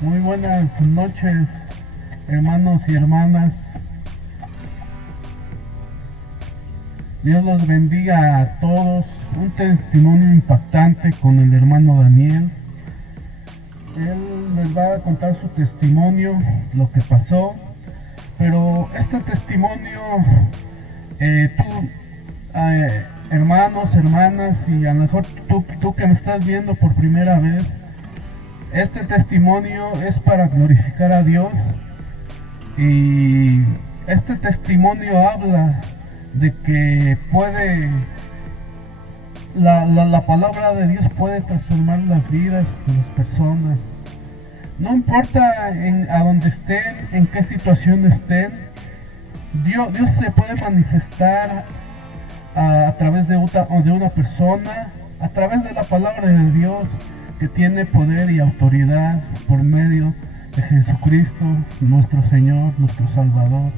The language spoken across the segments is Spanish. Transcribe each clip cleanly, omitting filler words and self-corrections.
Muy buenas noches, hermanos y hermanas. Dios los bendiga a todos. Un testimonio impactante con el hermano Daniel. Él les va a contar su testimonio, lo que pasó. Pero este testimonio, tú, hermanos, hermanas, y a lo mejor tú que me estás viendo por primera vez, este testimonio es para glorificar a Dios. Y este testimonio habla de que la palabra de Dios puede transformar las vidas de las personas. No importa a dónde estén, en qué situación estén, Dios se puede manifestar a través de una persona, a través de la palabra de Dios, que tiene poder y autoridad por medio de Jesucristo, nuestro Señor, nuestro Salvador.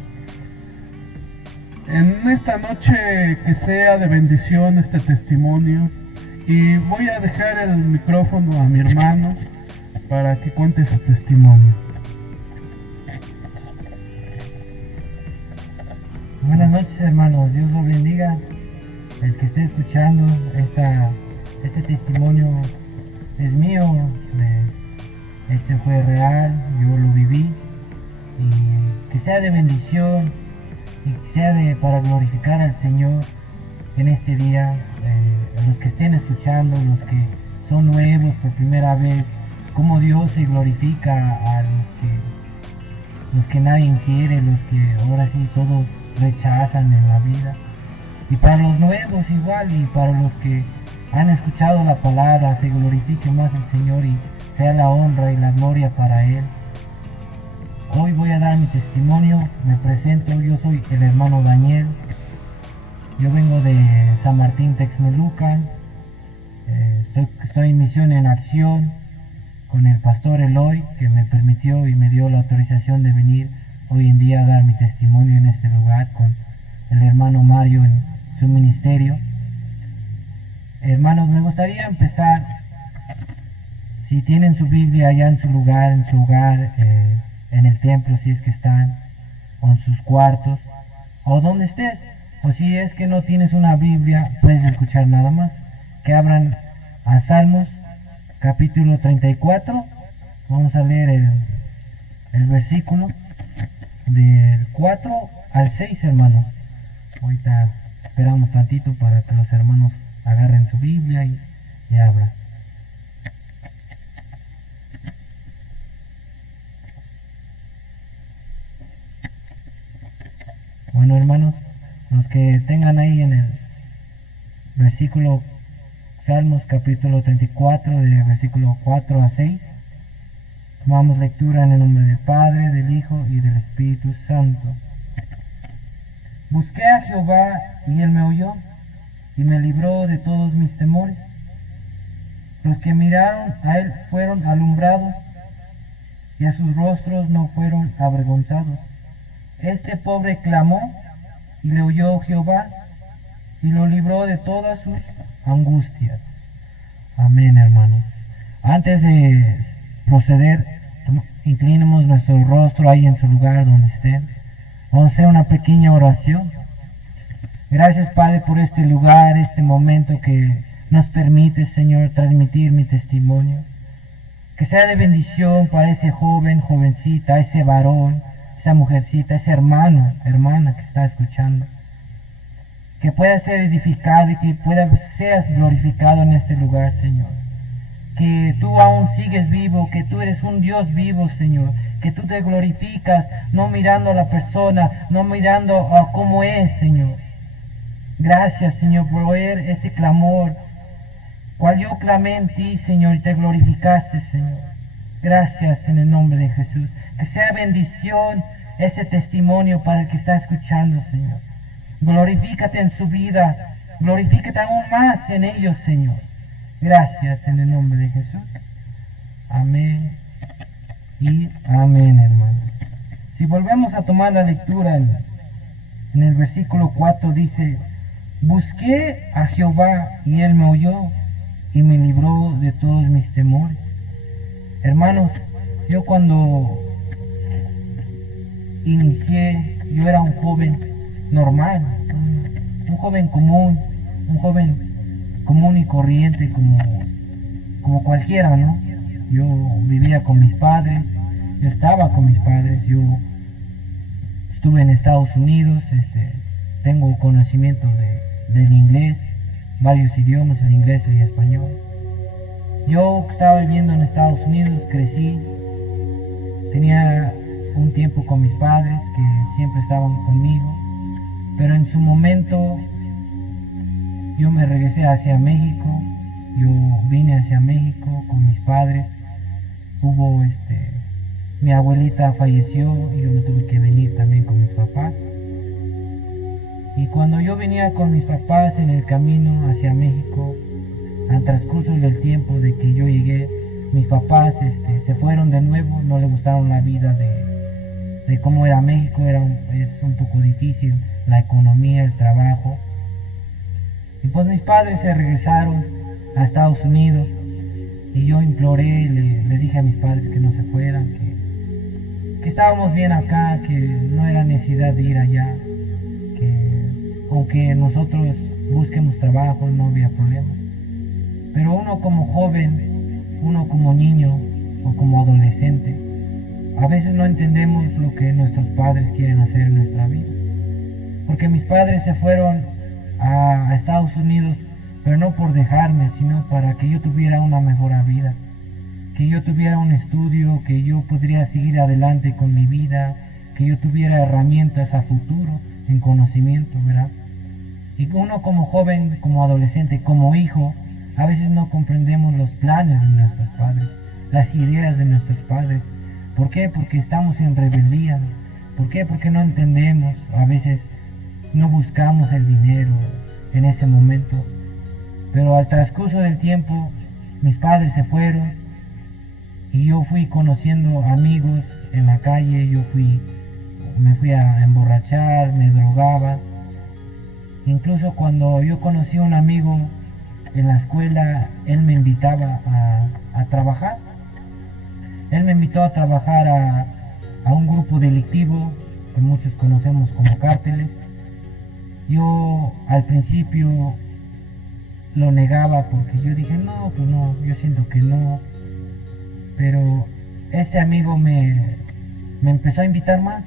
En esta noche que sea de bendición este testimonio, y voy a dejar el micrófono a mi hermano para que cuente su testimonio. Buenas noches, hermanos, Dios los bendiga. El que esté escuchando este testimonio es mío, este fue real, yo lo viví, y que sea de bendición y que sea para glorificar al Señor en este día. Los que estén escuchando, los que son nuevos por primera vez, cómo Dios se glorifica a los que nadie quiere, los que ahora sí todos rechazan en la vida. Y para los nuevos igual, y para los que han escuchado la palabra, se glorifique más el Señor y sea la honra y la gloria para Él. Hoy voy a dar mi testimonio, me presento, yo soy el hermano Daniel. Yo vengo de San Martín Texmelucan, estoy en misión en acción con el pastor Eloy, que me permitió y me dio la autorización de venir hoy en día a dar mi testimonio en este lugar con el hermano Mario en su ministerio. Hermanos, me gustaría empezar, si tienen su Biblia allá en su lugar, en su hogar, en el templo si es que están, o en sus cuartos, o donde estés, o si es que no tienes una Biblia, puedes escuchar nada más, que abran a Salmos capítulo 34, vamos a leer el versículo del 4 al 6, hermanos. Ahorita esperamos tantito para que los hermanos agarren su Biblia y abran. Bueno, hermanos, los que tengan ahí en el versículo Salmos capítulo 34, de versículo 4 a 6, tomamos lectura en el nombre del Padre, del Hijo y del Espíritu Santo. Busqué a Jehová y Él me oyó y me libró de todos mis temores. Los que miraron a Él fueron alumbrados y a sus rostros no fueron avergonzados. Este pobre clamó y le oyó Jehová y lo libró de todas sus angustias. Amén, hermanos. Antes de proceder, inclinemos nuestro rostro ahí en su lugar donde estén. Vamos a hacer una pequeña oración. Gracias, Padre, por este lugar, este momento que nos permite, Señor, transmitir mi testimonio. Que sea de bendición para ese joven, jovencita, ese varón, esa mujercita, ese hermano, hermana que está escuchando. Que pueda ser edificado y que seas glorificado en este lugar, Señor. Que tú aún sigues vivo, que tú eres un Dios vivo, Señor. Que tú te glorificas, no mirando a la persona, no mirando a cómo es, Señor. Gracias, Señor, por oír ese clamor, cual yo clamé en ti, Señor, y te glorificaste, Señor. Gracias en el nombre de Jesús. Que sea bendición ese testimonio para el que está escuchando, Señor. Glorifícate en su vida, glorifícate aún más en ellos, Señor. Gracias en el nombre de Jesús. Amén y amén, hermanos. Si volvemos a tomar la lectura en el versículo 4 dice: busqué a Jehová y Él me oyó y me libró de todos mis temores. Hermanos, Yo cuando inicié, yo era un joven normal, un joven común, un joven común y corriente como cualquiera, ¿no? Yo vivía con mis padres, yo estaba con mis padres, yo estuve en Estados Unidos, tengo conocimiento del inglés, varios idiomas, el inglés y el español. Yo estaba viviendo en Estados Unidos, crecí, tenía un tiempo con mis padres que siempre estaban conmigo, pero en su momento yo me regresé hacia México, yo vine hacia México con mis padres, hubo mi abuelita falleció y yo me tuve que venir también con mis papás. Y cuando yo venía con mis papás en el camino hacia México, al transcurso del tiempo de que yo llegué, mis papás se fueron de nuevo, no les gustaron la vida de cómo era México, es un poco difícil la economía, el trabajo. Y pues mis padres se regresaron a Estados Unidos y yo imploré, les dije a mis padres que no se fueran, que estábamos bien acá, que no era necesidad de ir allá, que aunque nosotros busquemos trabajo no había problema. Pero uno como joven, uno como niño o como adolescente, a veces no entendemos lo que nuestros padres quieren hacer en nuestra vida. Porque mis padres se fueron a Estados Unidos, pero no por dejarme, sino para que yo tuviera una mejor vida, que yo tuviera un estudio, que yo podría seguir adelante con mi vida, que yo tuviera herramientas a futuro en conocimiento, ¿verdad? Y uno como joven, como adolescente, como hijo, a veces no comprendemos los planes de nuestros padres, las ideas de nuestros padres. ¿Por qué? Porque estamos en rebeldía. ¿Por qué? Porque no entendemos, a veces no buscamos el dinero en ese momento. Pero al transcurso del tiempo, mis padres se fueron y yo fui conociendo amigos en la calle, me fui a emborrachar, me drogaba. Incluso cuando yo conocí a un amigo en la escuela, él me invitaba a trabajar. Él me invitó a trabajar a un grupo delictivo que muchos conocemos como cárteles. Yo al principio lo negaba porque yo dije, no, pues no, yo siento que no. Pero este amigo me empezó a invitar más,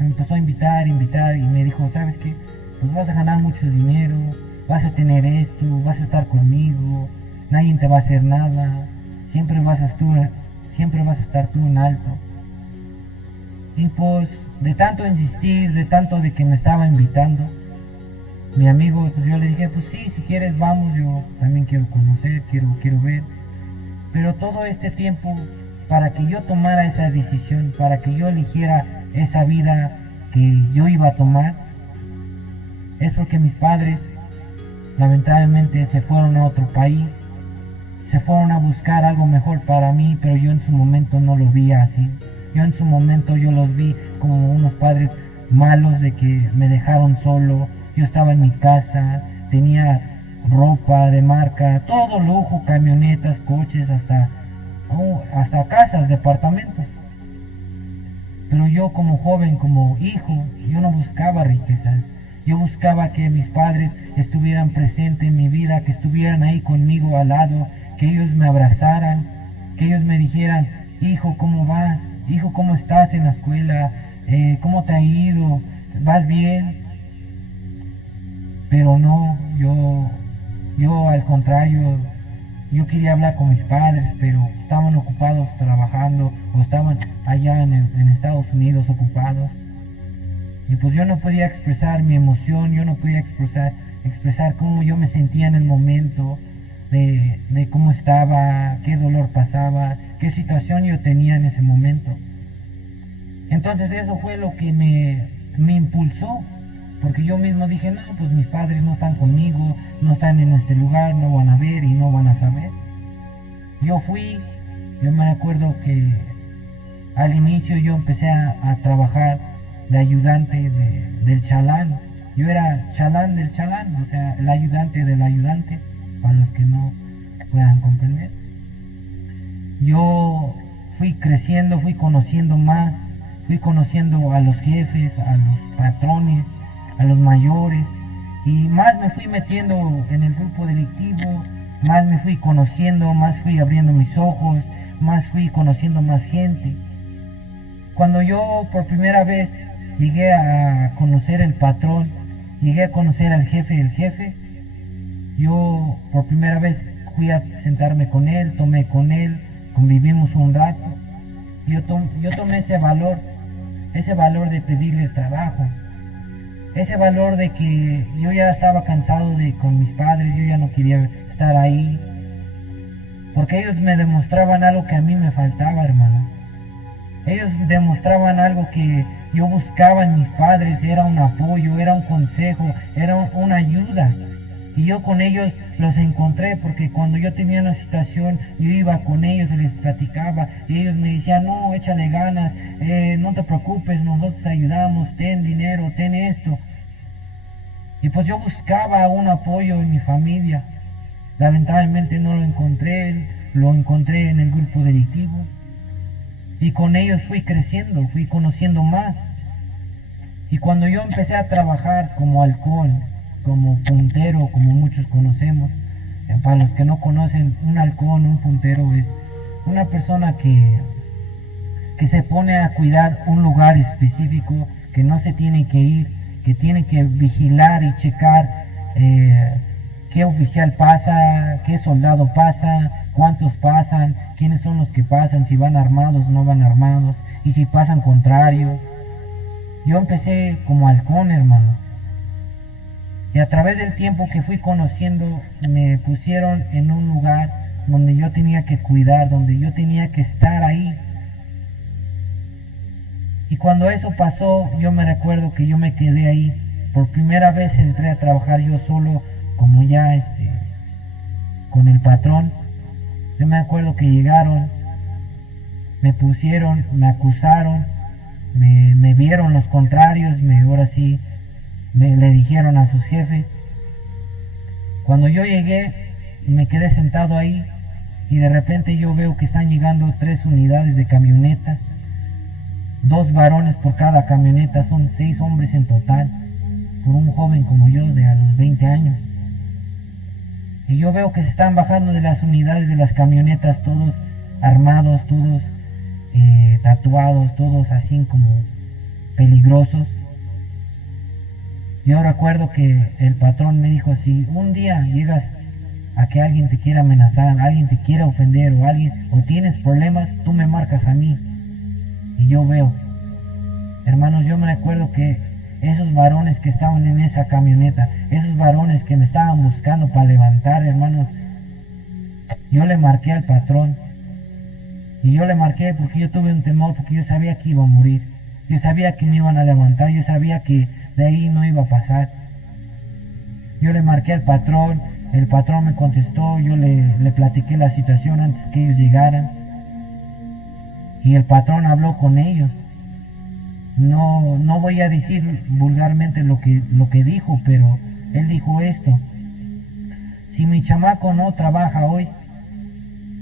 me empezó a invitar y me dijo, ¿sabes qué? Pues vas a ganar mucho dinero, vas a tener esto, vas a estar conmigo, nadie te va a hacer nada, siempre vas a estar tú en alto. Y pues de tanto insistir, de tanto de que me estaba invitando, mi amigo, pues yo le dije, pues sí, si quieres vamos, yo también quiero conocer, quiero ver. Pero todo este tiempo, para que yo tomara esa decisión, para que yo eligiera esa vida que yo iba a tomar, es porque mis padres lamentablemente se fueron a otro país, se fueron a buscar algo mejor para mí, pero yo en su momento no lo vi así. Yo en su momento yo los vi como unos padres malos de que me dejaron solo. Yo estaba en mi casa, tenía ropa de marca, todo lujo, camionetas, coches, hasta casas, departamentos. Pero yo como joven, como hijo, yo no buscaba riquezas. Yo buscaba que mis padres estuvieran presentes en mi vida, que estuvieran ahí conmigo al lado, que ellos me abrazaran, que ellos me dijeran, hijo, ¿cómo vas? Hijo, ¿cómo estás en la escuela? ¿Cómo te ha ido? ¿Vas bien? Pero no, yo al contrario, yo quería hablar con mis padres, pero estaban ocupados trabajando o estaban allá en Estados Unidos ocupados. Y pues yo no podía expresar mi emoción, yo no podía expresar cómo yo me sentía en el momento, de cómo estaba, qué dolor pasaba, qué situación yo tenía en ese momento. Entonces eso fue lo que me impulsó, porque yo mismo dije, no, pues mis padres no están conmigo, no están en este lugar, no van a ver y no van a saber. Yo me acuerdo que al inicio yo empecé a trabajar de ayudante del chalán. Yo era chalán del chalán, o sea, el ayudante del ayudante, para los que no puedan comprender. Yo fui creciendo, fui conociendo más, fui conociendo a los jefes, a los patrones, a los mayores, y más me fui metiendo en el grupo delictivo, más me fui conociendo, más fui abriendo mis ojos, más fui conociendo más gente. Cuando yo por primera vez llegué a conocer el patrón, llegué a conocer al jefe del jefe, yo por primera vez fui a sentarme con él, tomé con él, convivimos un rato. Yo tomé ese valor de pedirle trabajo, ese valor de que yo ya estaba cansado de con mis padres, yo ya no quería estar ahí, porque ellos me demostraban algo que a mí me faltaba, hermanos. Ellos demostraban algo que yo buscaba en mis padres, era un apoyo, era un consejo, era una ayuda. Y yo con ellos los encontré, porque cuando yo tenía una situación, yo iba con ellos y les platicaba, y ellos me decían, no, échale ganas, no te preocupes, nosotros te ayudamos, ten dinero, ten esto. Y pues yo buscaba un apoyo en mi familia. Lamentablemente no lo encontré en el grupo delictivo. Y con ellos fui creciendo, fui conociendo más. Y cuando yo empecé a trabajar como halcón, como puntero, como muchos conocemos, para los que no conocen, un halcón, un puntero es una persona que se pone a cuidar un lugar específico, que no se tiene que ir, que tiene que vigilar y checar qué oficial pasa, qué soldado pasa, cuántos pasan, quiénes son los que pasan, si van armados o no van armados, y si pasan contrarios. Yo empecé como halcón, hermanos. Y a través del tiempo que fui conociendo, me pusieron en un lugar donde yo tenía que cuidar, donde yo tenía que estar ahí. Y cuando eso pasó, yo me recuerdo que yo me quedé ahí. Por primera vez entré a trabajar yo solo, como ya con el patrón. Yo me acuerdo que llegaron, me pusieron, me acusaron, me vieron los contrarios, ahora sí, le dijeron a sus jefes. Cuando yo llegué, me quedé sentado ahí, y de repente yo veo que están llegando 3 unidades de camionetas, 2 varones por cada camioneta, son 6 hombres en total, por un joven como yo de a los 20 años. Y yo veo que se están bajando de las unidades de las camionetas, todos armados, todos tatuados, todos así como peligrosos. Yo recuerdo que el patrón me dijo, si un día llegas a que alguien te quiera amenazar, alguien te quiera ofender o tienes problemas, tú me marcas a mí. Y yo veo, hermanos, yo me recuerdo que esos varones que estaban en esa camioneta, esos varones que me estaban buscando para levantar, hermanos, yo le marqué al patrón. Y yo le marqué porque yo tuve un temor, porque yo sabía que iba a morir. Yo sabía que me iban a levantar, yo sabía que de ahí no iba a pasar. Yo le marqué al patrón, el patrón me contestó, yo le platiqué la situación antes que ellos llegaran. Y el patrón habló con ellos. No voy a decir vulgarmente lo que dijo, pero él dijo esto: si mi chamaco no trabaja hoy,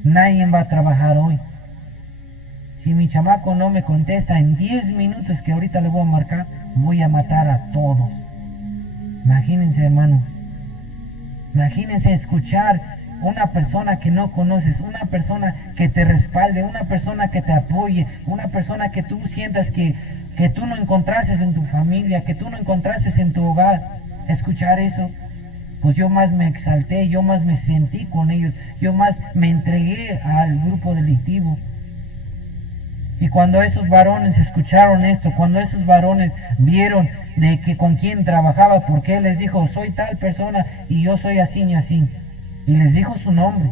nadie va a trabajar hoy. Si mi chamaco no me contesta en 10 minutos que ahorita le voy a marcar, voy a matar a todos. Imagínense, hermanos, imagínense escuchar una persona que no conoces, una persona que te respalde, una persona que te apoye, una persona que tú sientas que tú no encontrases en tu familia, que tú no encontrases en tu hogar. Escuchar eso, pues yo más me exalté, yo más me sentí con ellos, yo más me entregué al grupo delictivo. Y cuando esos varones escucharon esto, cuando esos varones vieron de que con quién trabajaba, porque él les dijo, soy tal persona y yo soy así y así, y les dijo su nombre.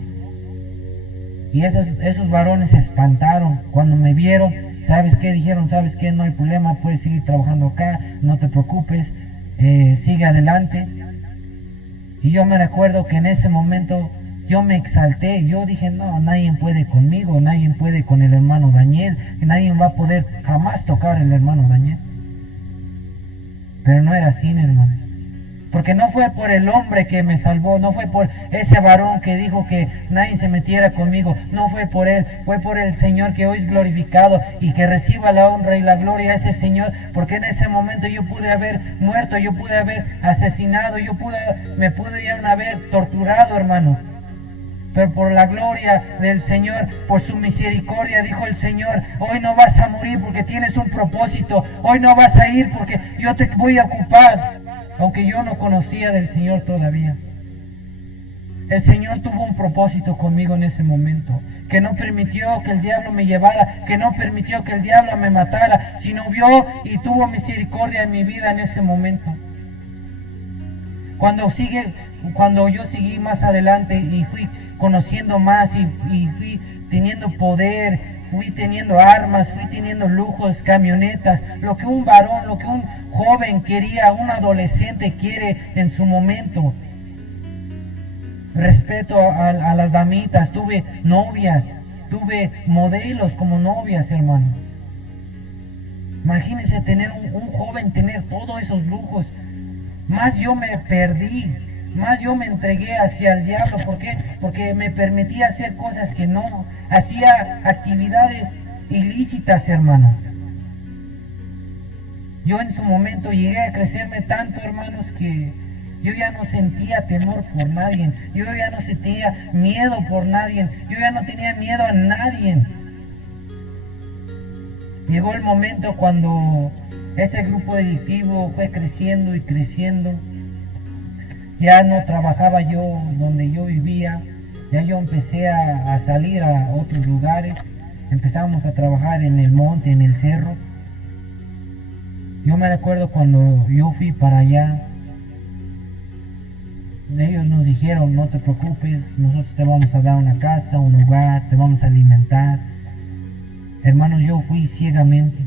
Y esos varones se espantaron cuando me vieron. ¿Sabes qué? Dijeron, ¿sabes qué? No hay problema, puedes seguir trabajando acá, no te preocupes, sigue adelante. Y yo me recuerdo que en ese momento yo me exalté, yo dije, no, nadie puede conmigo, nadie puede con el hermano Daniel, nadie va a poder jamás tocar al hermano Daniel. Pero no era así, hermano. Porque no fue por el hombre que me salvó, no fue por ese varón que dijo que nadie se metiera conmigo, no fue por él, fue por el Señor que hoy es glorificado y que reciba la honra y la gloria a ese Señor, porque en ese momento yo pude haber muerto, yo pude haber asesinado, me pude haber torturado, hermanos. Pero por la gloria del Señor, por su misericordia, dijo el Señor, hoy no vas a morir porque tienes un propósito, hoy no vas a ir porque yo te voy a ocupar, aunque yo no conocía del Señor todavía. El Señor tuvo un propósito conmigo en ese momento, que no permitió que el diablo me llevara, que no permitió que el diablo me matara, sino vio y tuvo misericordia en mi vida en ese momento. Cuando yo seguí más adelante y fui conociendo más y fui teniendo poder, fui teniendo armas, fui teniendo lujos, camionetas, lo que un varón, lo que un joven quería, un adolescente quiere en su momento. Respeto a las damitas, tuve novias, tuve modelos como novias, hermano. Imagínense tener un joven, tener todos esos lujos. Más yo me perdí, más yo me entregué hacia el diablo. ¿Por qué? Porque me permitía hacer cosas que no, hacía actividades ilícitas, hermanos. Yo en su momento llegué a crecerme tanto, hermanos, que yo ya no sentía temor por nadie, yo ya no sentía miedo por nadie, yo ya no tenía miedo a nadie. Llegó el momento cuando ese grupo delictivo fue creciendo y creciendo. Ya no trabajaba yo donde yo vivía, ya yo empecé a salir a otros lugares, empezamos a trabajar en el monte, en el cerro. Yo me recuerdo cuando yo fui para allá, ellos nos dijeron, no te preocupes, nosotros te vamos a dar una casa, un hogar, te vamos a alimentar. Hermanos, yo fui ciegamente.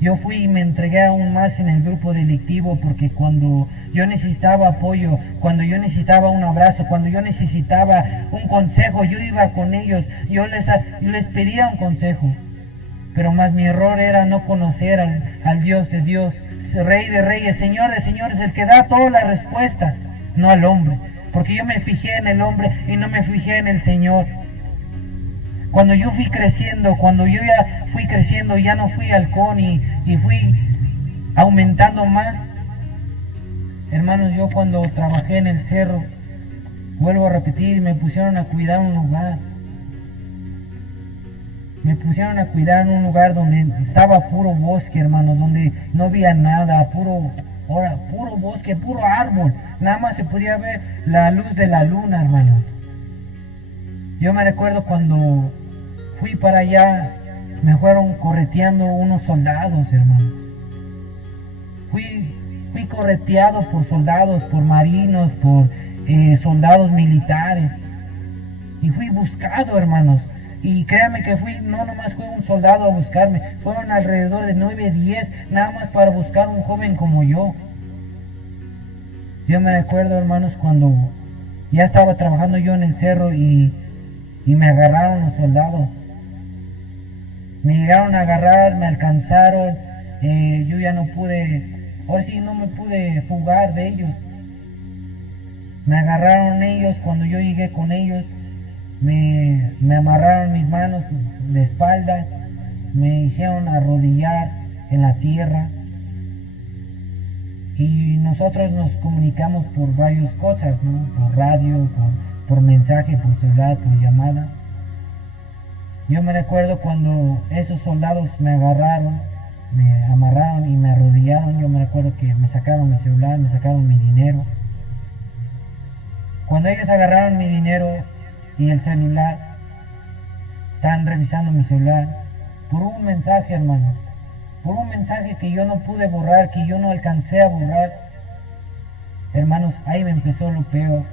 Yo fui y me entregué aún más en el grupo delictivo, porque cuando yo necesitaba apoyo, cuando yo necesitaba un abrazo, cuando yo necesitaba un consejo, yo iba con ellos, yo les pedía un consejo. Pero más mi error era no conocer al Dios de Dios, Rey de Reyes, Señor de Señores, el que da todas las respuestas, no al hombre. Porque yo me fijé en el hombre y no me fijé en el Señor. Cuando yo fui creciendo, ya no fui halcón y fui aumentando más. Hermanos, yo cuando trabajé en el cerro, vuelvo a repetir, me pusieron a cuidar un lugar. Me pusieron a cuidar en un lugar donde estaba puro bosque, hermanos, donde no había nada, puro bosque, puro árbol. Nada más se podía ver la luz de la luna, hermanos. Yo me recuerdo cuando fui para allá, me fueron correteando unos soldados, hermano. Fui correteado por soldados, por marinos, por soldados militares. Y fui buscado, hermanos. Y créanme que no nomás fue un soldado a buscarme, fueron alrededor de 9, 10, nada más para buscar un joven como yo. Yo me recuerdo, hermanos, cuando ya estaba trabajando yo en el cerro y me agarraron los soldados. Me llegaron a agarrar, me alcanzaron, yo ya no pude, ahora sí no me pude fugar de ellos. Me agarraron ellos, cuando yo llegué con ellos, me amarraron mis manos de espaldas, me hicieron arrodillar en la tierra. Y nosotros nos comunicamos por varias cosas, ¿no? Por radio, por mensaje, por celular, por llamada. Yo me recuerdo cuando esos soldados me agarraron, me amarraron y me arrodillaron. Yo me recuerdo que me sacaron mi celular, me sacaron mi dinero. Cuando ellos agarraron mi dinero y el celular, estaban revisando mi celular por un mensaje, hermano, por un mensaje que yo no pude borrar, que yo no alcancé a borrar. Hermanos, ahí me empezó lo peor.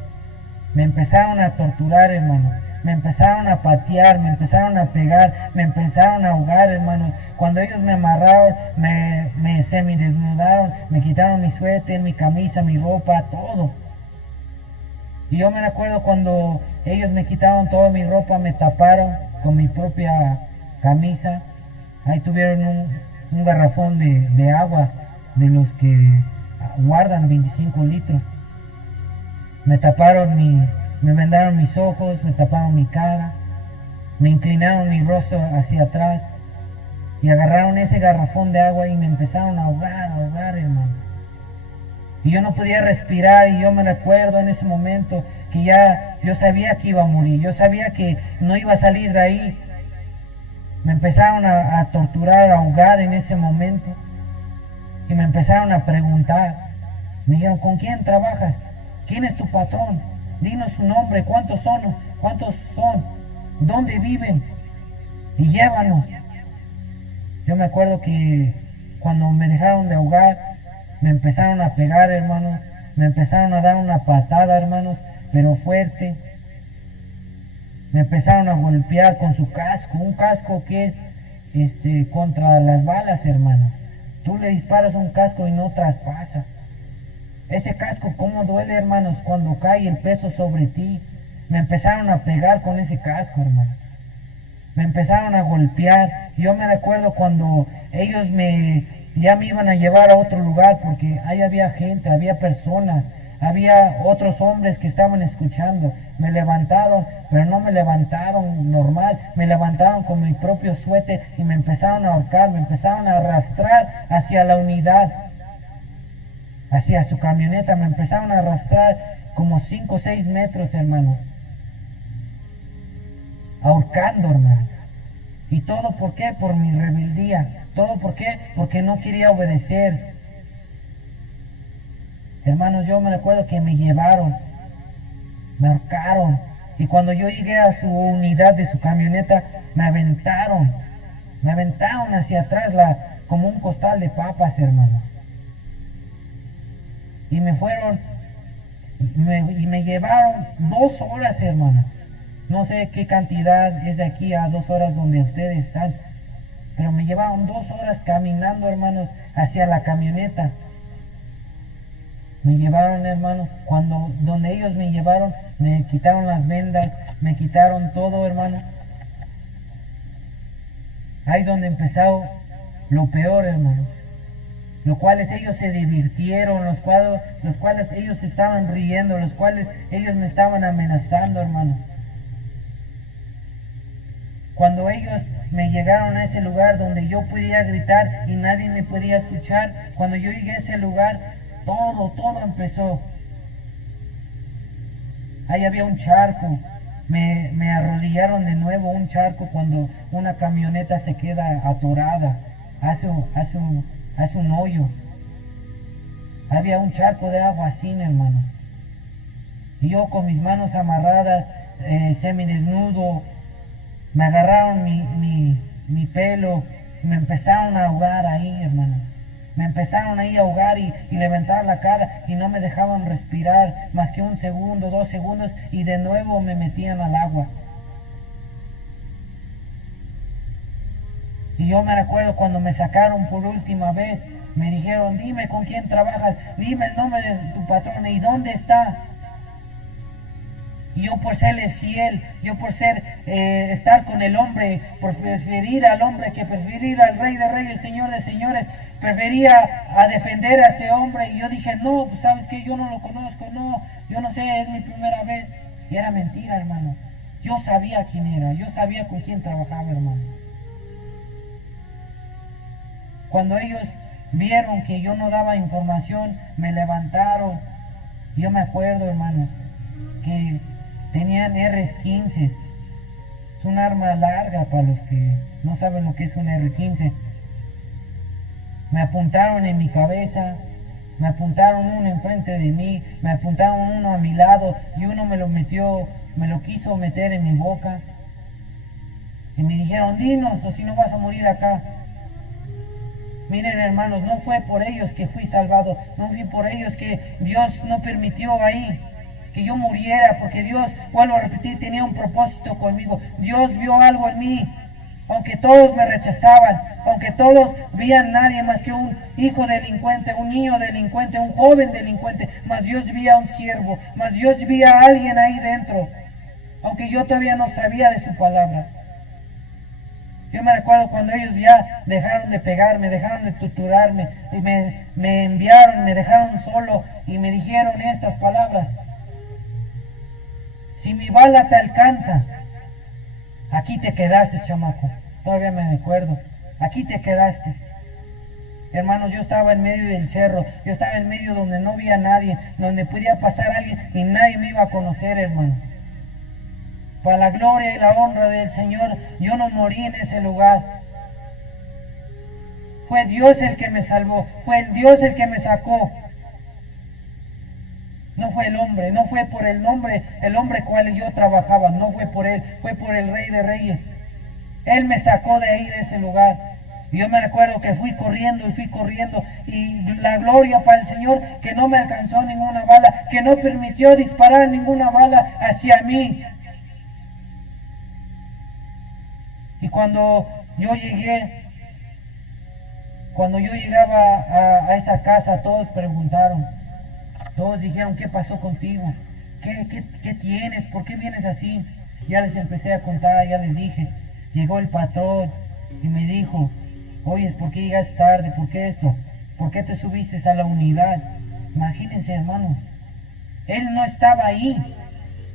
Me empezaron a torturar, hermanos. Me empezaron a patear, me empezaron a pegar, me empezaron a ahogar, hermanos. Cuando ellos me amarraron, me semidesnudaron, me quitaron mi suéter, mi camisa, mi ropa, todo. Y yo me recuerdo cuando ellos me quitaron toda mi ropa, me taparon con mi propia camisa. Ahí tuvieron un garrafón de agua, de los que guardan 25 litros. Me vendaron mis ojos, me taparon mi cara, me inclinaron mi rostro hacia atrás y agarraron ese garrafón de agua y me empezaron a ahogar, hermano. Y yo no podía respirar, y yo me recuerdo en ese momento que ya yo sabía que iba a morir, yo sabía que no iba a salir de ahí. Me empezaron a torturar, a ahogar en ese momento, y me empezaron a preguntar. Me dijeron: ¿con quién trabajas? ¿Quién es tu patrón? Dinos su nombre, ¿cuántos son? ¿Dónde viven? Y llévanos. Yo me acuerdo que cuando me dejaron de ahogar, me empezaron a pegar, hermanos, me empezaron a dar una patada, hermanos, pero fuerte. Me empezaron a golpear con su casco, un casco que es contra las balas, hermano. Tú le disparas a un casco y no traspasa. Ese casco, cómo duele, hermanos, cuando cae el peso sobre ti. Me empezaron a pegar con ese casco, hermano. Me empezaron a golpear. Yo me recuerdo cuando ellos ya me iban a llevar a otro lugar, porque ahí había gente, había personas, había otros hombres que estaban escuchando. Me levantaron, pero no me levantaron normal, me levantaron con mi propio suéter y me empezaron a ahorcar, me empezaron a arrastrar hacia la unidad, hacia su camioneta. Me empezaron a arrastrar como 5 o 6 metros, hermanos, ahorcando, hermano. ¿Y todo por qué? Por mi rebeldía. ¿Todo por qué? Porque no quería obedecer. Hermanos, yo me recuerdo que me llevaron, me ahorcaron, y cuando yo llegué a su unidad de su camioneta, me aventaron hacia atrás como un costal de papas, hermano. Y me llevaron 2 horas, hermano. No sé qué cantidad es de aquí a 2 horas donde ustedes están, pero me llevaron 2 horas caminando, hermanos, hacia la camioneta. Me llevaron, hermanos, donde ellos me llevaron, me quitaron las vendas, me quitaron todo, hermano. Ahí es donde empezó lo peor, hermano. Los cuales ellos se divirtieron, los cuales ellos estaban riendo, los cuales ellos me estaban amenazando, hermano. Cuando ellos me llegaron a ese lugar donde yo podía gritar y nadie me podía escuchar, cuando yo llegué a ese lugar, todo empezó. Ahí había un charco, me arrodillaron de nuevo, un charco cuando una camioneta se queda atorada, hace un hoyo. Había un charco de agua así, hermano. Y yo con mis manos amarradas, semidesnudo, me agarraron mi pelo y me empezaron a ahogar ahí, hermano. Me empezaron ahí a ahogar y levantar la cara y no me dejaban respirar más que 1 segundo, 2 segundos, y de nuevo me metían al agua. Y yo me recuerdo cuando me sacaron por última vez, me dijeron: dime con quién trabajas, dime el nombre de tu patrón y dónde está. Y yo, por serle fiel, yo por estar con el hombre, por preferir al hombre que preferir al Rey de Reyes, Señor de Señores, prefería a defender a ese hombre. Y yo dije: no, pues sabes que yo no lo conozco, no, yo no sé, es mi primera vez. Y era mentira, hermano. Yo sabía quién era, yo sabía con quién trabajaba, hermano. Cuando ellos vieron que yo no daba información, me levantaron. Yo me acuerdo, hermanos, que tenían R-15. Es un arma larga para los que no saben lo que es un R-15. Me apuntaron en mi cabeza, me apuntaron uno enfrente de mí, me apuntaron uno a mi lado y uno me lo quiso meter en mi boca. Y me dijeron: dinos, o si no vas a morir acá. Miren, hermanos, no fue por ellos que fui salvado, no fue por ellos que Dios no permitió ahí que yo muriera, porque Dios, vuelvo a repetir, tenía un propósito conmigo. Dios vio algo en mí, aunque todos me rechazaban, aunque todos veían nadie más que un hijo delincuente, un niño delincuente, un joven delincuente, mas Dios veía un siervo, mas Dios veía a alguien ahí dentro, aunque yo todavía no sabía de su palabra. Yo me recuerdo cuando ellos ya dejaron de pegarme, dejaron de torturarme, y me enviaron, me dejaron solo y me dijeron estas palabras: si mi bala te alcanza, aquí te quedaste, chamaco. Todavía me recuerdo, aquí te quedaste. Hermanos, yo estaba en medio del cerro, yo estaba en medio donde no había nadie, donde podía pasar alguien y nadie me iba a conocer, hermano. Para la gloria y la honra del Señor, yo no morí en ese lugar. Fue Dios el que me salvó, fue el Dios el que me sacó. No fue el hombre, no fue por el hombre cual yo trabajaba, no fue por él, fue por el Rey de Reyes. Él me sacó de ahí, de ese lugar. Y yo me recuerdo que fui corriendo, y la gloria para el Señor, que no me alcanzó ninguna bala, que no permitió disparar ninguna bala hacia mí. Y cuando yo llegaba a esa casa, todos preguntaron, todos dijeron: ¿qué pasó contigo? ¿Qué tienes? ¿Por qué vienes así? Ya les empecé a contar, ya les dije. Llegó el patrón y me dijo: oye, ¿por qué llegas tarde? ¿Por qué esto? ¿Por qué te subiste a la unidad? Imagínense, hermanos, él no estaba ahí.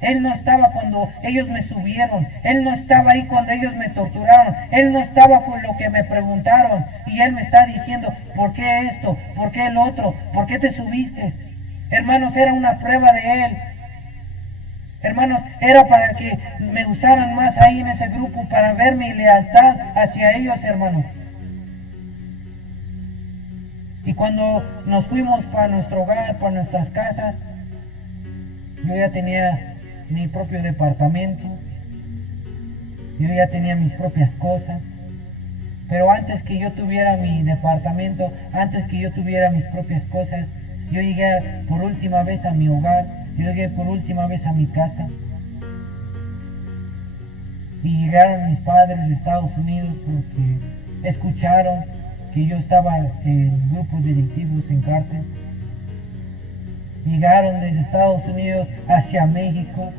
Él no estaba cuando ellos me subieron. Él no estaba ahí cuando ellos me torturaron. Él no estaba con lo que me preguntaron. Y él me está diciendo: ¿por qué esto? ¿Por qué el otro? ¿Por qué te subiste? Hermanos, era una prueba de él. Hermanos, era para que me usaran más ahí en ese grupo, para ver mi lealtad hacia ellos, hermanos. Y cuando nos fuimos para nuestro hogar, para nuestras casas, yo ya tenía mi propio departamento, yo ya tenía mis propias cosas. Pero antes que yo tuviera mi departamento, antes que yo tuviera mis propias cosas, yo llegué por última vez a mi hogar, yo llegué por última vez a mi casa. Y llegaron mis padres de Estados Unidos porque escucharon que yo estaba en grupos delictivos en cártel. Llegaron desde Estados Unidos hacia México,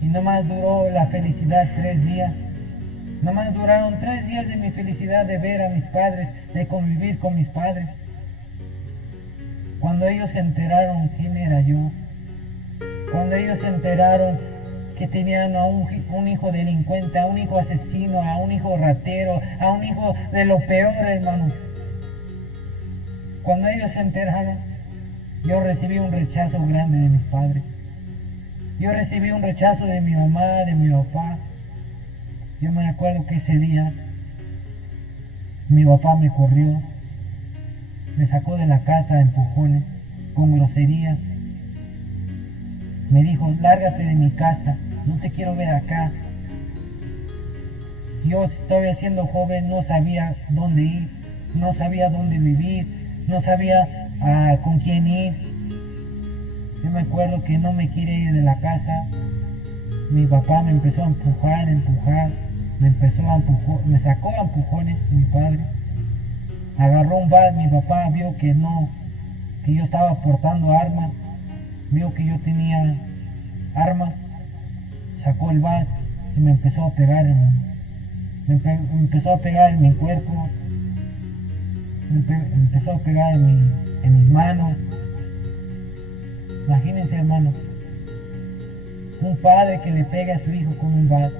y nomás duró la felicidad 3 días. Nomás duraron 3 días de mi felicidad de ver a mis padres, de convivir con mis padres. Cuando ellos se enteraron quién era yo, cuando ellos se enteraron que tenían a un hijo delincuente, a un hijo asesino, a un hijo ratero, a un hijo de lo peor, hermanos. Cuando ellos se enteraron, yo recibí un rechazo grande de mis padres. Yo recibí un rechazo de mi mamá, de mi papá. Yo me acuerdo que ese día mi papá me corrió, me sacó de la casa a empujones, con groserías. Me dijo: lárgate de mi casa, no te quiero ver acá. Yo, todavía siendo joven, no sabía dónde ir, no sabía dónde vivir, no sabía con quién ir. Yo me acuerdo que no me quería ir de la casa. Mi papá me empezó a empujar, me sacó a empujones, mi padre. Agarró un bat, mi papá vio que yo estaba portando armas, vio que yo tenía armas, sacó el bat y me empezó a pegar, hermano. Me empezó a pegar en mi cuerpo, me empezó a pegar en mis manos. Imagínense, hermano, un padre que le pega a su hijo con un bat,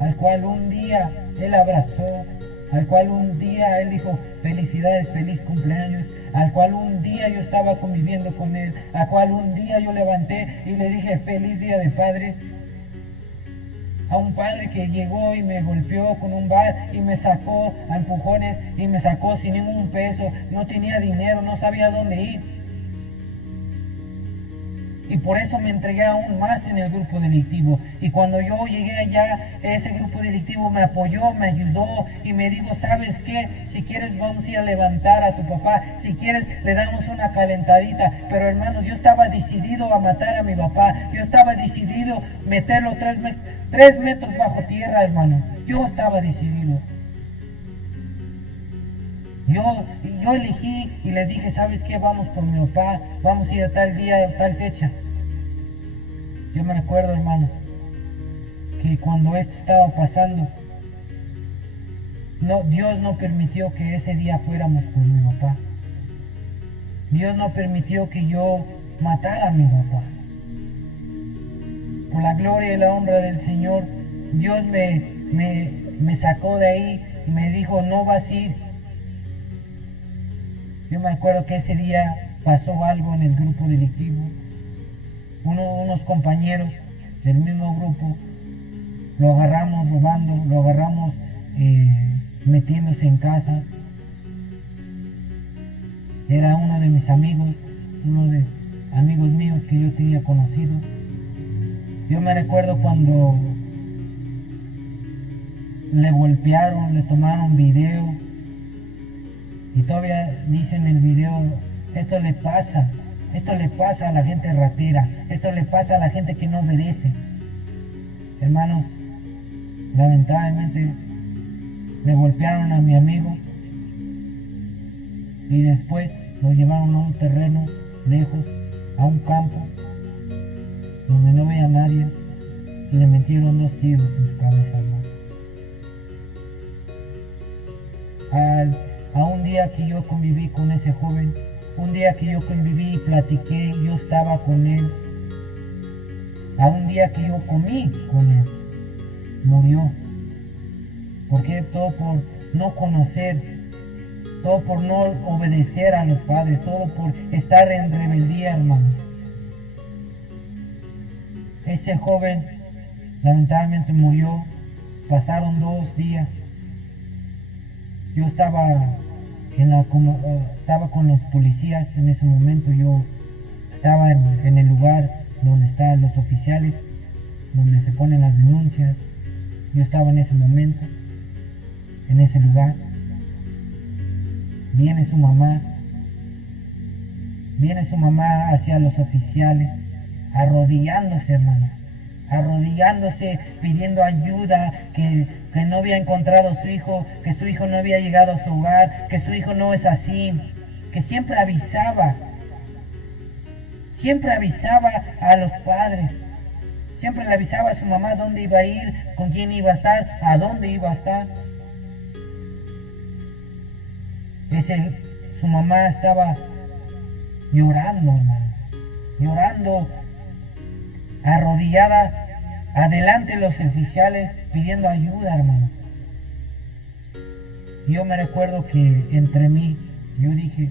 al cual un día él abrazó, al cual un día él dijo: felicidades, feliz cumpleaños, al cual un día yo estaba conviviendo con él, al cual un día yo levanté y le dije: feliz día de padres. A un padre que llegó y me golpeó con un bat y me sacó a empujones y me sacó sin ningún peso, no tenía dinero, no sabía dónde ir. Y por eso me entregué aún más en el grupo delictivo. Y cuando yo llegué allá, ese grupo delictivo me apoyó, me ayudó y me dijo: ¿sabes qué? Si quieres vamos a ir a levantar a tu papá, si quieres le damos una calentadita. Pero hermanos, yo estaba decidido a matar a mi papá, yo estaba decidido a meterlo 3 metros bajo tierra, hermanos. Yo estaba decidido. Yo elegí y les dije: ¿sabes qué? Vamos por mi papá, vamos a ir a tal día, a tal fecha. Yo me recuerdo, hermano, que cuando esto estaba pasando, no, Dios no permitió que ese día fuéramos por mi papá. Dios no permitió que yo matara a mi papá. Por la gloria y la honra del Señor, Dios me sacó de ahí y me dijo, no vas a ir. Yo me acuerdo que ese día pasó algo en el grupo delictivo. Unos compañeros del mismo grupo lo agarramos robando, lo agarramos metiéndose en casa. Era uno de mis amigos, uno de amigos míos que yo tenía conocido. Yo me recuerdo cuando le golpearon, le tomaron video y todavía dicen en el video, esto le pasa a la gente ratera, esto le pasa a la gente que no obedece. Hermanos, lamentablemente le golpearon a mi amigo y después lo llevaron a un terreno lejos, a un campo donde no veía a nadie y le metieron 2 tiros en su cabeza, hermano. A un día que yo conviví con ese joven, un día que yo conviví y platiqué, yo estaba con él, a un día que yo comí con él, murió. Porque todo por no conocer, todo por no obedecer a los padres, todo por estar en rebeldía, hermano. Ese joven lamentablemente murió, pasaron 2 días. Yo estaba con los policías en ese momento, yo estaba en el lugar donde están los oficiales, donde se ponen las denuncias. Yo estaba en ese momento, en ese lugar. Viene su mamá hacia los oficiales, arrodillándose, hermano, arrodillándose, pidiendo ayuda, que no había encontrado a su hijo, que su hijo no había llegado a su hogar, que su hijo no es así, que siempre avisaba a los padres, siempre le avisaba a su mamá dónde iba a ir, con quién iba a estar, a dónde iba a estar. Su mamá estaba llorando, hermano, llorando, arrodillada adelante de los oficiales pidiendo ayuda, hermano. Yo me recuerdo que entre mí, yo dije,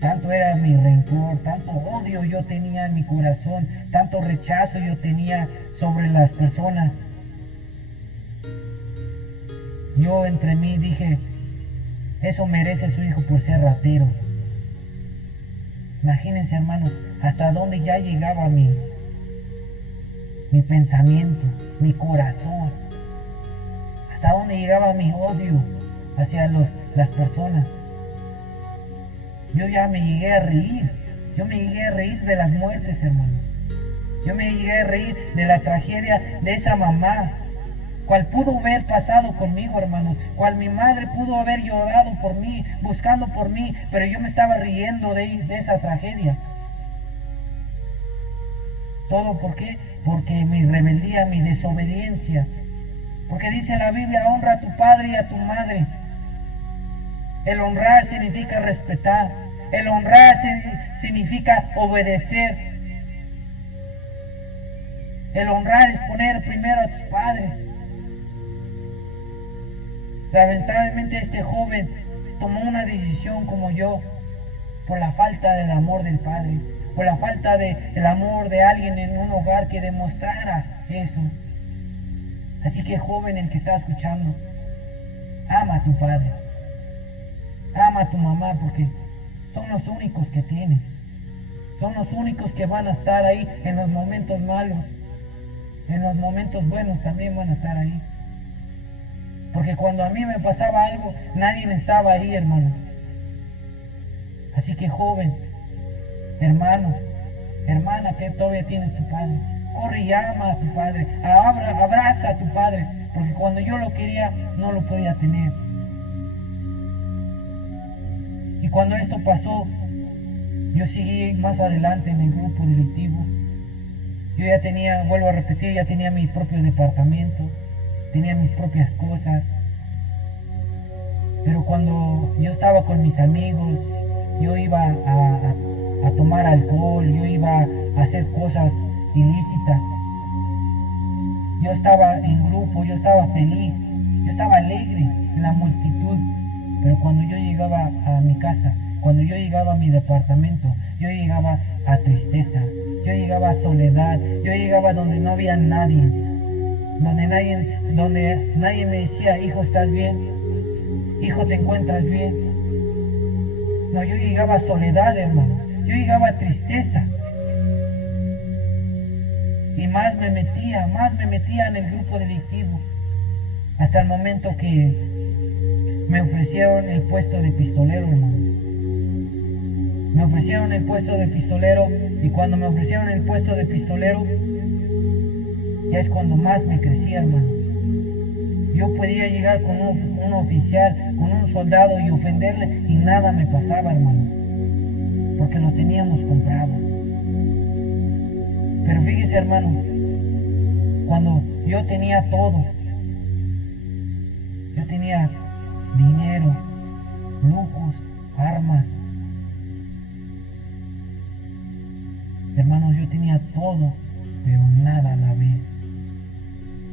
tanto era mi rencor, tanto odio yo tenía en mi corazón, tanto rechazo yo tenía sobre las personas. Yo entre mí dije, eso merece su hijo por ser ratero. Imagínense, hermanos, hasta dónde ya llegaba mi pensamiento, mi corazón, hasta dónde llegaba mi odio hacia las personas. Yo ya me llegué a reír, de las muertes, hermanos. Yo me llegué a reír de la tragedia de esa mamá, cual pudo haber pasado conmigo, hermanos, cual mi madre pudo haber llorado por mí, buscando por mí, pero yo me estaba riendo de esa tragedia. ¿Todo por qué? Porque mi rebeldía, mi desobediencia. Porque dice la Biblia, honra a tu padre y a tu madre. El honrar significa respetar. El honrar significa obedecer. El honrar es poner primero a tus padres. Lamentablemente este joven tomó una decisión como yo, por la falta del amor del padre, por la falta del amor de alguien en un hogar que demostrara eso. Así que joven, el que está escuchando, ama a tu padre, ama a tu mamá, porque son los únicos que tienen, son los únicos que van a estar ahí en los momentos malos, en los momentos buenos también van a estar ahí. Porque cuando a mí me pasaba algo, nadie estaba ahí, hermanos. Así que joven, hermano, hermana que todavía tienes tu padre, corre y ama a tu padre, abraza a tu padre, porque cuando yo lo quería, no lo podía tener. Y cuando esto pasó, yo seguí más adelante en el grupo delictivo. Yo ya tenía, vuelvo a repetir, ya tenía mi propio departamento, tenía mis propias cosas. Pero cuando yo estaba con mis amigos, yo iba a tomar alcohol, yo iba a hacer cosas ilícitas. Yo estaba en grupo, yo estaba feliz, yo estaba alegre en la multitud. Pero cuando yo llegaba a mi casa, cuando yo llegaba a mi departamento, yo llegaba a tristeza, yo llegaba a soledad, yo llegaba donde no había nadie, donde nadie me decía, hijo, ¿estás bien? Hijo, ¿te encuentras bien? No, yo llegaba a soledad, hermano, yo llegaba a tristeza. Y más me metía en el grupo delictivo, hasta el momento que me ofrecieron el puesto de pistolero, hermano. Me ofrecieron el puesto de pistolero, y cuando me ofrecieron el puesto de pistolero, ya es cuando más me crecí, hermano. Yo podía llegar con un oficial, con un soldado y ofenderle y nada me pasaba, hermano, porque lo teníamos comprado. Pero fíjese, hermano, cuando yo tenía todo, yo tenía dinero, lujos, armas, hermanos, yo tenía todo, pero nada a la vez.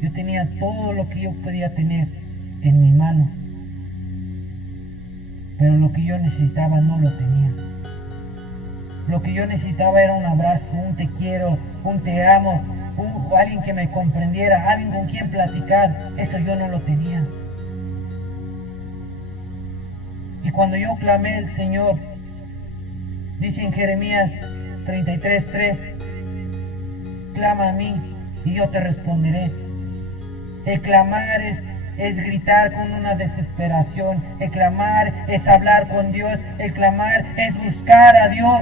Yo tenía todo lo que yo podía tener en mi mano, pero lo que yo necesitaba no lo tenía. Lo que yo necesitaba era un abrazo, un te quiero, un te amo, alguien que me comprendiera, alguien con quien platicar. Eso yo no lo tenía. Y cuando yo clamé al Señor, dice en Jeremías 33:3, clama a mí y yo te responderé. El clamar es gritar con una desesperación. El clamar es hablar con Dios. El clamar es buscar a Dios.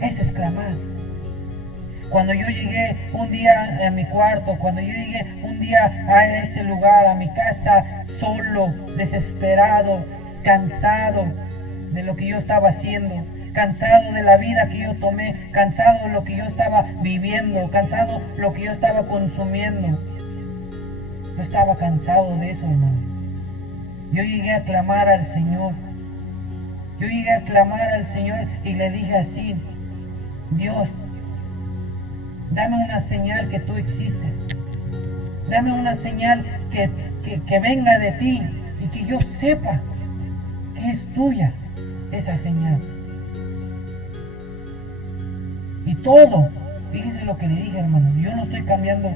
Ese es clamar. Cuando yo llegué un día a mi cuarto, cuando yo llegué un día a ese lugar, a mi casa, solo, desesperado, cansado de lo que yo estaba haciendo, cansado de la vida que yo tomé, cansado de lo que yo estaba viviendo, cansado de lo que yo estaba consumiendo. Yo estaba cansado de eso, hermano. Yo llegué a clamar al Señor. Yo llegué a clamar al Señor y le dije así: Dios, dame una señal que tú existes. Dame una señal que venga de ti y que yo sepa que es tuya esa señal. Y todo, fíjese lo que le dije, hermano, yo no estoy cambiando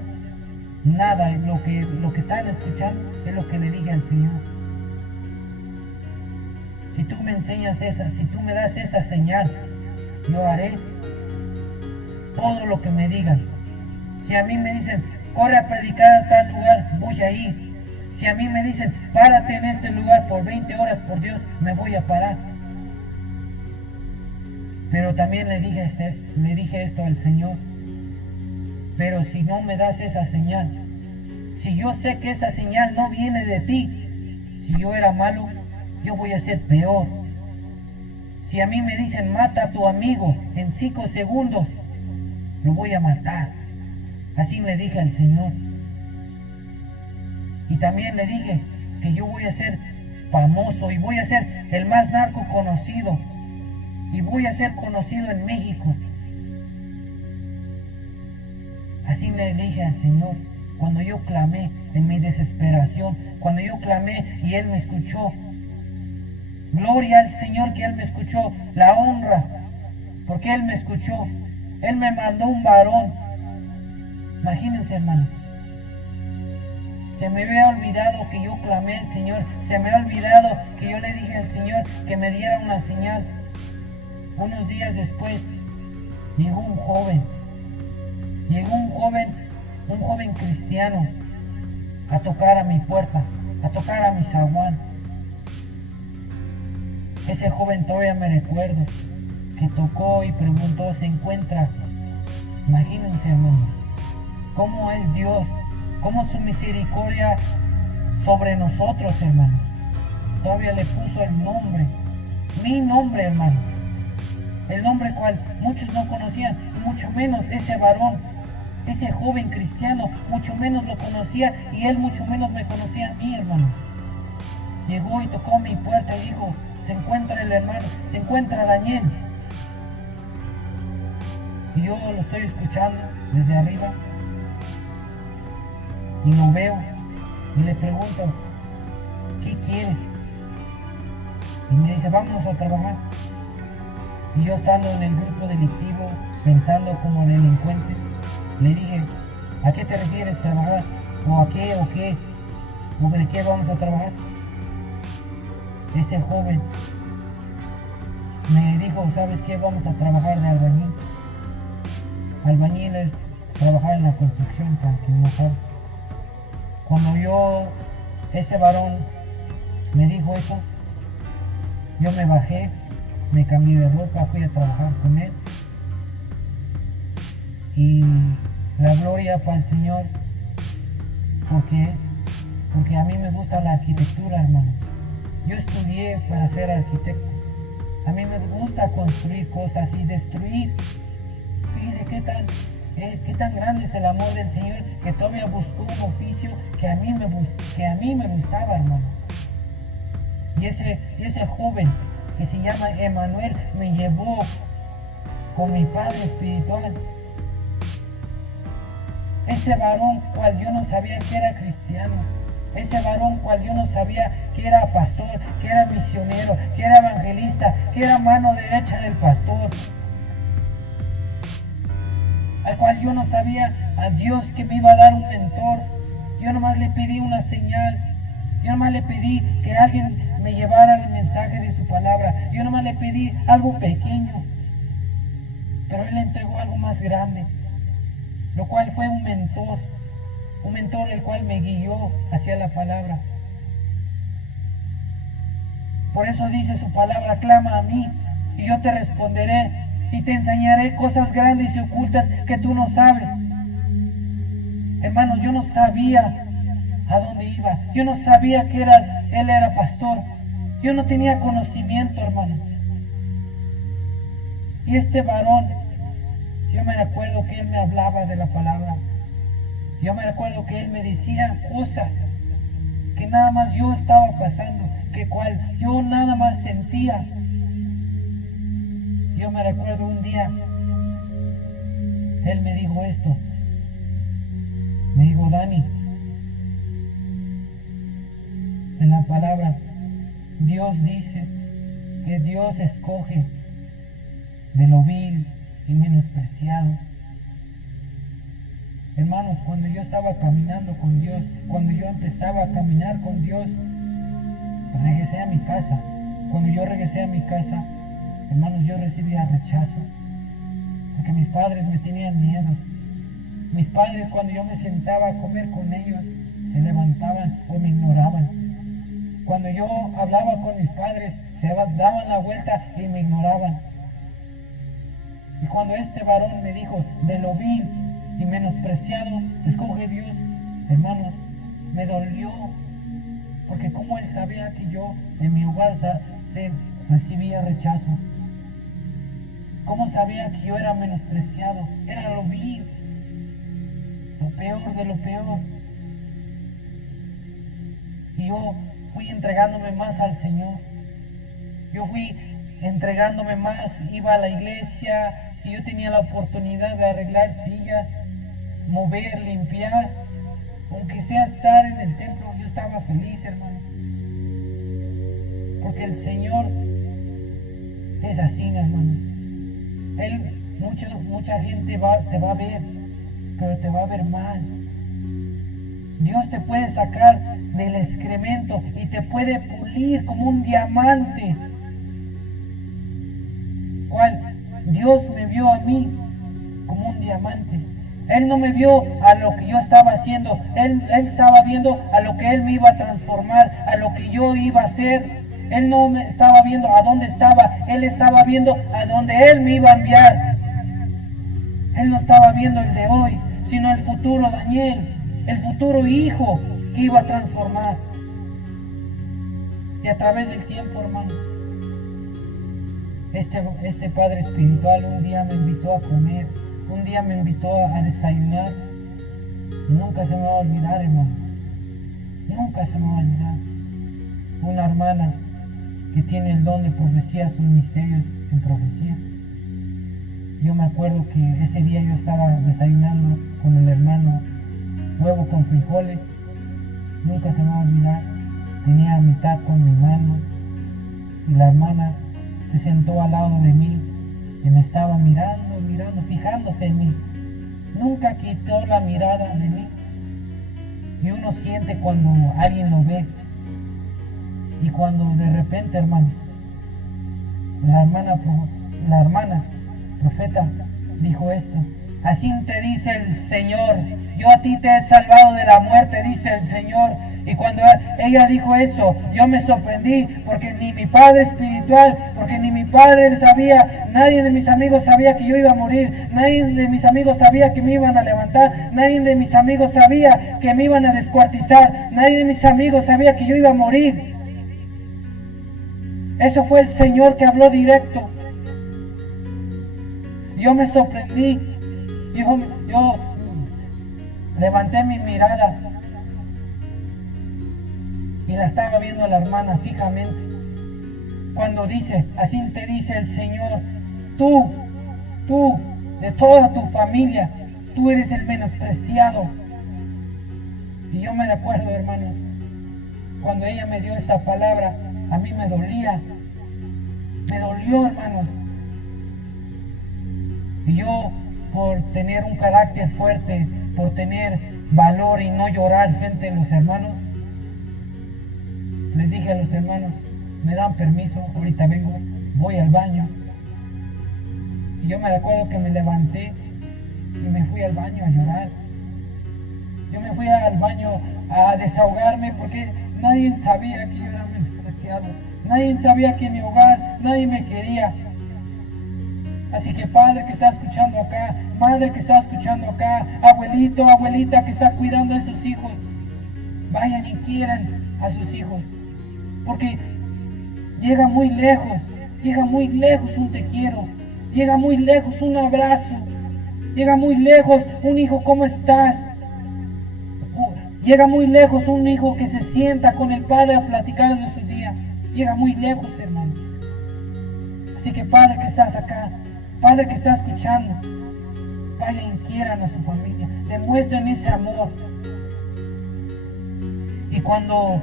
nada, lo que están escuchando es lo que le dije al Señor. Si tú me enseñas si tú me das esa señal, yo haré todo lo que me digan. Si a mí me dicen, corre a predicar a tal lugar, voy a ir. Si a mí me dicen, párate en este lugar por 20 horas, por Dios, me voy a parar. Pero también le dije esto al Señor: pero si no me das esa señal, si yo sé que esa señal no viene de ti, si yo era malo, yo voy a ser peor. Si a mí me dicen, mata a tu amigo en 5 segundos, lo voy a matar. Así le dije al Señor. Y también le dije que yo voy a ser famoso y voy a ser el más narco conocido. Y voy a ser conocido en México. Así le dije al Señor cuando yo clamé en mi desesperación, cuando yo clamé y Él me escuchó. Gloria al Señor que Él me escuchó, la honra, porque Él me escuchó. Él me mandó un varón. Imagínense, hermano. Se me había olvidado que yo clamé al Señor. Se me había olvidado que yo le dije al Señor que me diera una señal. Unos días después llegó un joven cristiano a tocar a mi puerta, a tocar a mi zaguán. Ese joven todavía me recuerdo que tocó y preguntó, ¿se encuentra? Imagínense, hermano, cómo es Dios, cómo su misericordia sobre nosotros, hermanos. Todavía le puso el nombre, mi nombre, hermano. el nombre cual muchos no conocían, y mucho menos ese varón, ese joven cristiano, mucho menos lo conocía, y él mucho menos me conocía a mí, hermano. Llegó y tocó mi puerta y dijo, se encuentra el hermano, se encuentra Daniel. Y yo lo estoy escuchando desde arriba y lo veo y le pregunto, ¿qué quieres? Y me dice, vámonos a trabajar. Y yo, estando en el grupo delictivo, pensando como delincuente, le dije, ¿a qué te refieres trabajar? ¿O a qué? ¿O qué? ¿O de qué vamos a trabajar? Ese joven me dijo, ¿sabes qué? Vamos a trabajar de albañil. Albañil es trabajar en la construcción, para quien no sabe. Cuando ese varón me dijo eso, yo me bajé, me cambié de ropa, fui a trabajar con él. Y la gloria para el Señor, porque a mí me gusta la arquitectura, hermano. Yo estudié para ser arquitecto. A mí me gusta construir cosas y destruir. Fíjese qué tan grande es el amor del Señor, que todavía buscó un oficio que a mí me gustaba, hermano. Y ese joven que se llama Emanuel me llevó con mi padre espiritual. Ese varón cual yo no sabía que era cristiano, ese varón cual yo no sabía que era pastor, que era misionero, que era evangelista, que era mano derecha del pastor, al cual yo no sabía a Dios que me iba a dar un mentor. Yo nomás le pedí una señal, yo nomás le pedí que alguien me llevara el mensaje de su palabra, yo nomás le pedí algo pequeño, pero Él le entregó algo más grande, lo cual fue un mentor el cual me guió hacia la palabra. Por eso dice su palabra, clama a mí y yo te responderé y te enseñaré cosas grandes y ocultas que tú no sabes. Hermanos, yo no sabía a dónde iba, yo no sabía que él era pastor, yo no tenía conocimiento, hermano. Y este varón, yo me recuerdo que él me hablaba de la palabra. Yo me recuerdo que él me decía cosas que nada más yo estaba pasando, que cual yo nada más sentía. Yo me recuerdo un día, él me dijo esto. Me dijo, Dani, en la palabra, Dios dice que Dios escoge de lo vil y menospreciado. Hermanos, cuando yo estaba caminando con Dios, cuando yo empezaba a caminar con Dios, regresé a mi casa. Cuando yo regresé a mi casa, hermanos, yo recibía rechazo, porque mis padres me tenían miedo. Mis padres, cuando yo me sentaba a comer con ellos, se levantaban o me ignoraban. Cuando yo hablaba con mis padres, se daban la vuelta y me ignoraban. Y cuando este varón me dijo, de lo vil y menospreciado escoge Dios, hermanos, me dolió, porque como él sabía que yo en mi hogar recibía rechazo, cómo sabía que yo era menospreciado, era lo vil, lo peor de lo peor. Y yo fui entregándome más al Señor, yo fui entregándome más, iba a la iglesia, si yo tenía la oportunidad de arreglar sillas, mover, limpiar, aunque sea estar en el templo, yo estaba feliz, hermano. Porque el Señor es así, hermano. Mucha gente te va a ver, pero te va a ver mal. Dios te puede sacar del excremento y te puede pulir como un diamante. Dios me vio a mí como un diamante. Él no me vio a lo que yo estaba haciendo, él estaba viendo a lo que Él me iba a transformar, a lo que yo iba a hacer. Él no me estaba viendo a dónde estaba, Él estaba viendo a dónde Él me iba a enviar. Él no estaba viendo el de hoy, sino el futuro Daniel, el futuro hijo que iba a transformar. Y a través del tiempo, hermano, Este padre espiritual un día me invitó a comer, un día me invitó a desayunar. Y nunca se me va a olvidar, hermano. Nunca se me va a olvidar. Una hermana que tiene el don de profecía, sus misterios en profecía. Yo me acuerdo que ese día yo estaba desayunando con el hermano huevo con frijoles. Nunca se me va a olvidar. Tenía mi taco en mi mano y la hermana se sentó al lado de mí y me estaba mirando, fijándose en mí. Nunca quitó la mirada de mí. Y uno siente cuando alguien lo ve. Y cuando de repente, hermano, la hermana profeta dijo esto: así te dice el Señor, yo a ti te he salvado de la muerte, dice el Señor. Y cuando ella dijo eso, yo me sorprendí, porque ni mi padre espiritual, porque ni mi padre sabía, nadie de mis amigos sabía que yo iba a morir, nadie de mis amigos sabía que me iban a levantar, nadie de mis amigos sabía que me iban a descuartizar, nadie de mis amigos sabía que yo iba a morir. Eso fue el Señor que habló directo. Yo me sorprendí, yo levanté mi mirada y la estaba viendo a la hermana fijamente. Cuando dice, así te dice el Señor, tú, de toda tu familia, tú eres el menospreciado. Y yo me recuerdo, hermanos, cuando ella me dio esa palabra, a mí me dolía. Me dolió, hermanos. Y yo, por tener un carácter fuerte, por tener valor y no llorar frente a los hermanos, les dije a los hermanos, me dan permiso, ahorita vengo, voy al baño. Y yo me recuerdo que me levanté y me fui al baño a llorar. Yo me fui al baño a desahogarme porque nadie sabía que yo era menospreciado. Nadie sabía que en mi hogar nadie me quería. Así que padre que está escuchando acá, madre que está escuchando acá, abuelito, abuelita que está cuidando a sus hijos, vayan y quieran a sus hijos. Porque llega muy lejos un te quiero, llega muy lejos un abrazo, llega muy lejos un hijo, ¿cómo estás? Llega muy lejos un hijo que se sienta con el padre a platicar de su día. Llega muy lejos, hermano. Así que padre que estás acá, padre que está escuchando, vayan y quieran a su familia, demuestren ese amor. Y cuando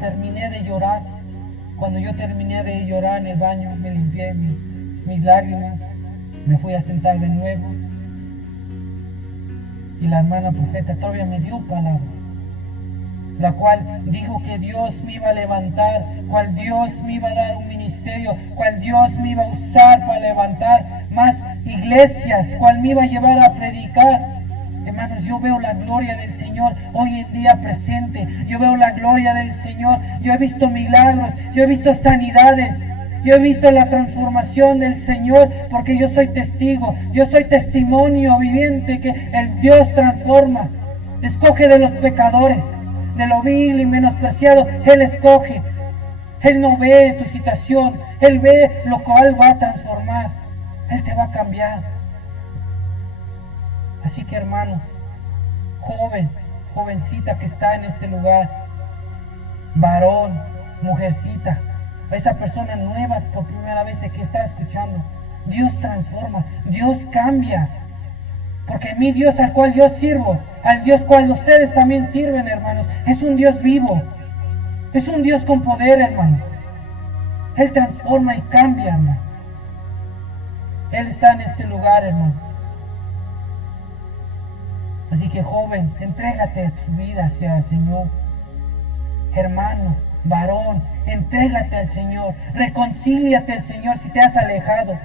terminé de llorar, cuando yo terminé de llorar en el baño, me limpié mis lágrimas, me fui a sentar de nuevo. Y la hermana profeta todavía me dio palabra, la cual dijo que Dios me iba a levantar, cual Dios me iba a dar un ministerio, cual Dios me iba a usar para levantar más iglesias, cual me iba a llevar a predicar. Hermanos, yo veo la gloria del Señor hoy en día presente. Yo veo la gloria del Señor. Yo he visto milagros, yo he visto sanidades, yo he visto la transformación del Señor, porque yo soy testigo, yo soy testimonio viviente que el Dios transforma. Escoge de los pecadores, de lo vil y menospreciado. Él escoge. Él no ve tu situación, Él ve lo cual va a transformar. Él te va a cambiar. Así que, hermanos, jovencita que está en este lugar, varón, mujercita, esa persona nueva por primera vez que está escuchando, Dios transforma, Dios cambia. Porque mi Dios al cual yo sirvo, al Dios cual ustedes también sirven, hermanos, es un Dios vivo, es un Dios con poder, hermanos. Él transforma y cambia, hermano. Él está en este lugar, hermano. Así que, joven, entrégate tu vida hacia el Señor. Hermano, varón, entrégate al Señor, reconcíliate al Señor si te has alejado.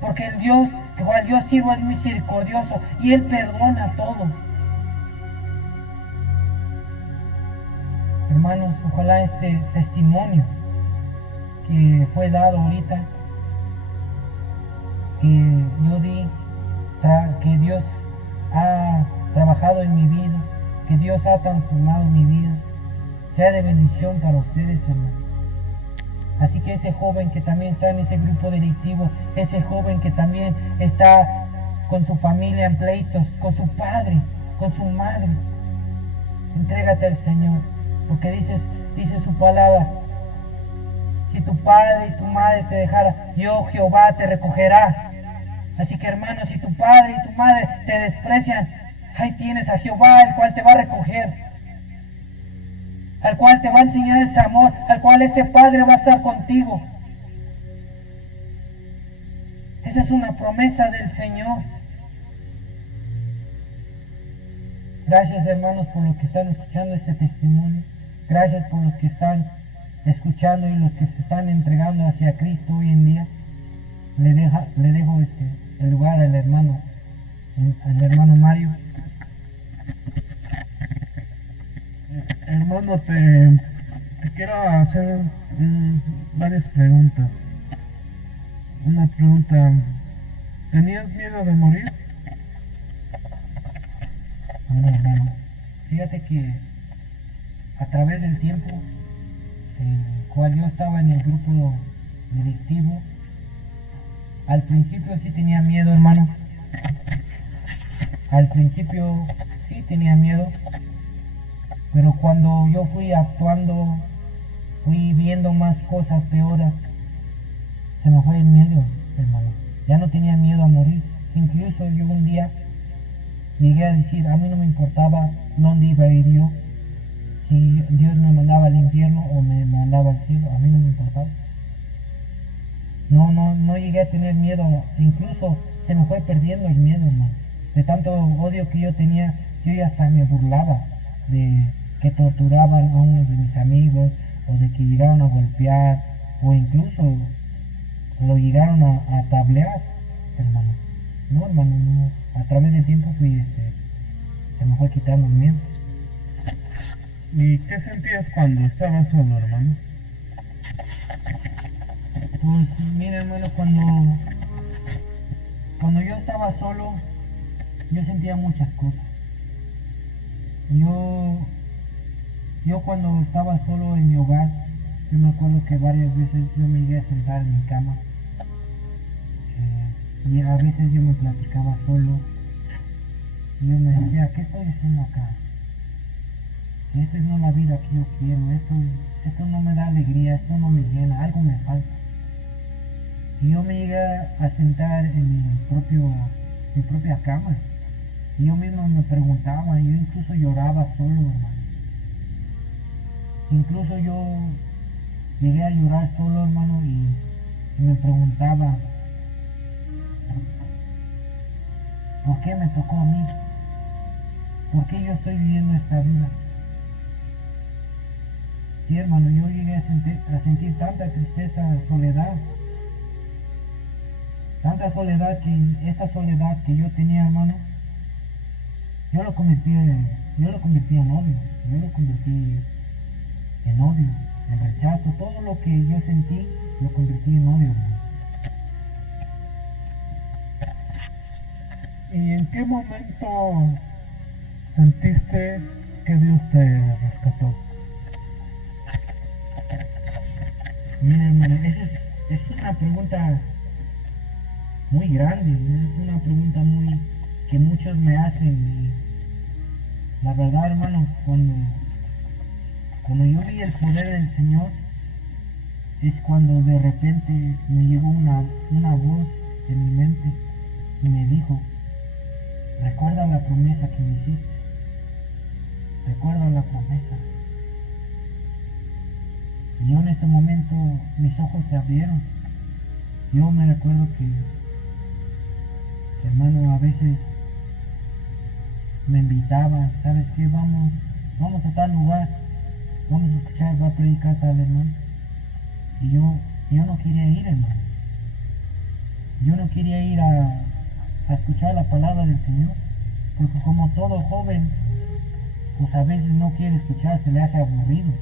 Porque el Dios que cual yo sirvo es misericordioso y Él perdona todo. Hermanos, ojalá este testimonio que fue dado ahorita, que yo di, que Dios ha trabajado en mi vida, que Dios ha transformado mi vida, sea de bendición para ustedes, hermanos. Así que ese joven que también está en ese grupo delictivo, ese joven que también está con su familia en pleitos, con su padre, con su madre, entrégate al Señor, porque dice su palabra, si tu padre y tu madre te dejara, yo Jehová te recogerá. Así que hermanos, si tu padre y tu madre te desprecian, ahí tienes a Jehová, el cual te va a recoger, al cual te va a enseñar ese amor, al cual ese padre va a estar contigo. Esa es una promesa del Señor. Gracias hermanos por los que están escuchando este testimonio. Gracias por los que están escuchando y los que se están entregando hacia Cristo hoy en día. Le dejo el lugar al hermano Mario. Hermano, te quiero hacer varias preguntas. Una pregunta, ¿tenías miedo de morir? Bueno, hermano, fíjate que a través del tiempo en el cual yo estaba en el grupo delictivo, al principio sí tenía miedo, hermano. Al principio sí tenía miedo, pero cuando yo fui actuando, fui viendo más cosas peores, se me fue el miedo, hermano. Ya no tenía miedo a morir. Incluso yo un día llegué a decir, a mí no me importaba dónde iba a ir yo, si Dios me mandaba al infierno o me mandaba al cielo, a mí no me importaba. No llegué a tener miedo, incluso se me fue perdiendo el miedo, hermano. De tanto odio que yo tenía, yo ya hasta me burlaba de que torturaban a unos de mis amigos, o de que llegaron a golpear, o incluso lo llegaron a tablear, hermano. No, hermano, no. A través del tiempo se me fue quitando el miedo. ¿Y qué sentías cuando estabas solo, hermano? Pues mira, hermano, cuando yo estaba solo, yo sentía muchas cosas. Yo cuando estaba solo en mi hogar, yo me acuerdo que varias veces yo me llegué a sentar en mi cama, y a veces yo me platicaba solo, y yo me decía, ¿qué estoy haciendo acá? Si esta no es la vida que yo quiero, esto no me da alegría, esto no me llena, algo me falta. Y yo me llegué a sentar en mi propia cama, y yo mismo me preguntaba, y yo incluso lloraba solo, hermano. Incluso yo llegué a llorar solo, hermano, y me preguntaba, ¿por qué me tocó a mí? ¿Por qué yo estoy viviendo esta vida? Sí, hermano, yo llegué a sentir tanta tristeza, tanta soledad, que esa soledad que yo tenía, hermano, yo lo convertí en odio, yo lo convertí en odio, en rechazo, todo lo que yo sentí lo convertí en odio, hermano. ¿Y en qué momento sentiste que Dios te rescató? Mira, hermano, esa es una pregunta muy grande, esa es una pregunta que muchos me hacen, y la verdad, hermanos, cuando yo vi el poder del Señor, es cuando de repente me llegó una voz en mi mente y me dijo, recuerda la promesa que me hiciste, recuerda la promesa. Y yo en ese momento mis ojos se abrieron. Yo me recuerdo que, hermano, a veces me invitaba, ¿sabes qué? Vamos a tal lugar, vamos a escuchar, va a predicar tal hermano. Y yo no quería ir, hermano. Yo no quería ir a escuchar la palabra del Señor, porque como todo joven, pues a veces no quiere escuchar, se le hace aburrido.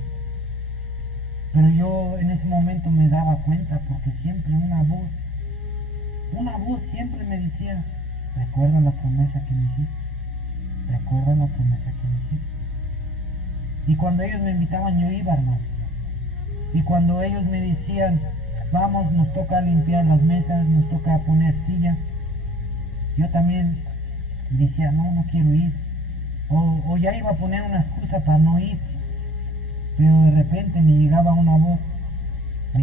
Pero yo en ese momento me daba cuenta, porque siempre una voz siempre me decía, recuerda la promesa que me hiciste, recuerda la promesa que me hiciste. Y cuando ellos me invitaban yo iba, hermano. Y cuando ellos me decían, vamos, nos toca limpiar las mesas, nos toca poner sillas, yo también decía, no, no quiero ir. O ya iba a poner una excusa para no ir. Pero de repente me llegaba una voz, hermano. Me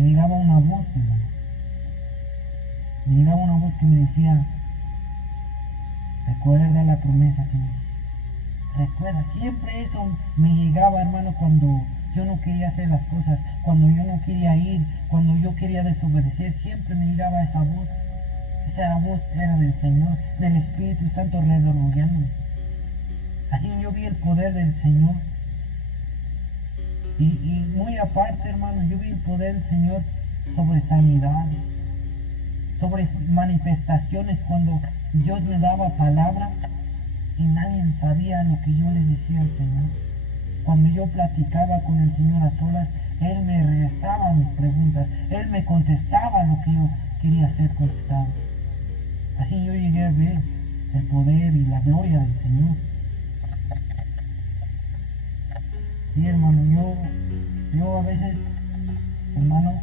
llegaba una voz que me decía, recuerda la promesa que me hiciste. Recuerda, siempre eso me llegaba, hermano, cuando yo no quería hacer las cosas, cuando yo no quería ir, cuando yo quería desobedecer, siempre me llegaba esa voz. Esa voz era del Señor, del Espíritu Santo redorgueándome. Así yo vi el poder del Señor. Y muy aparte, hermano, yo vi el poder del Señor sobre sanidades, sobre manifestaciones, cuando Dios me daba palabra y nadie sabía lo que yo le decía al Señor. Cuando yo platicaba con el Señor a solas, Él me regresaba mis preguntas, Él me contestaba lo que yo quería ser contestado. Así yo llegué a ver el poder y la gloria del Señor. Sí, hermano, yo a veces, hermano,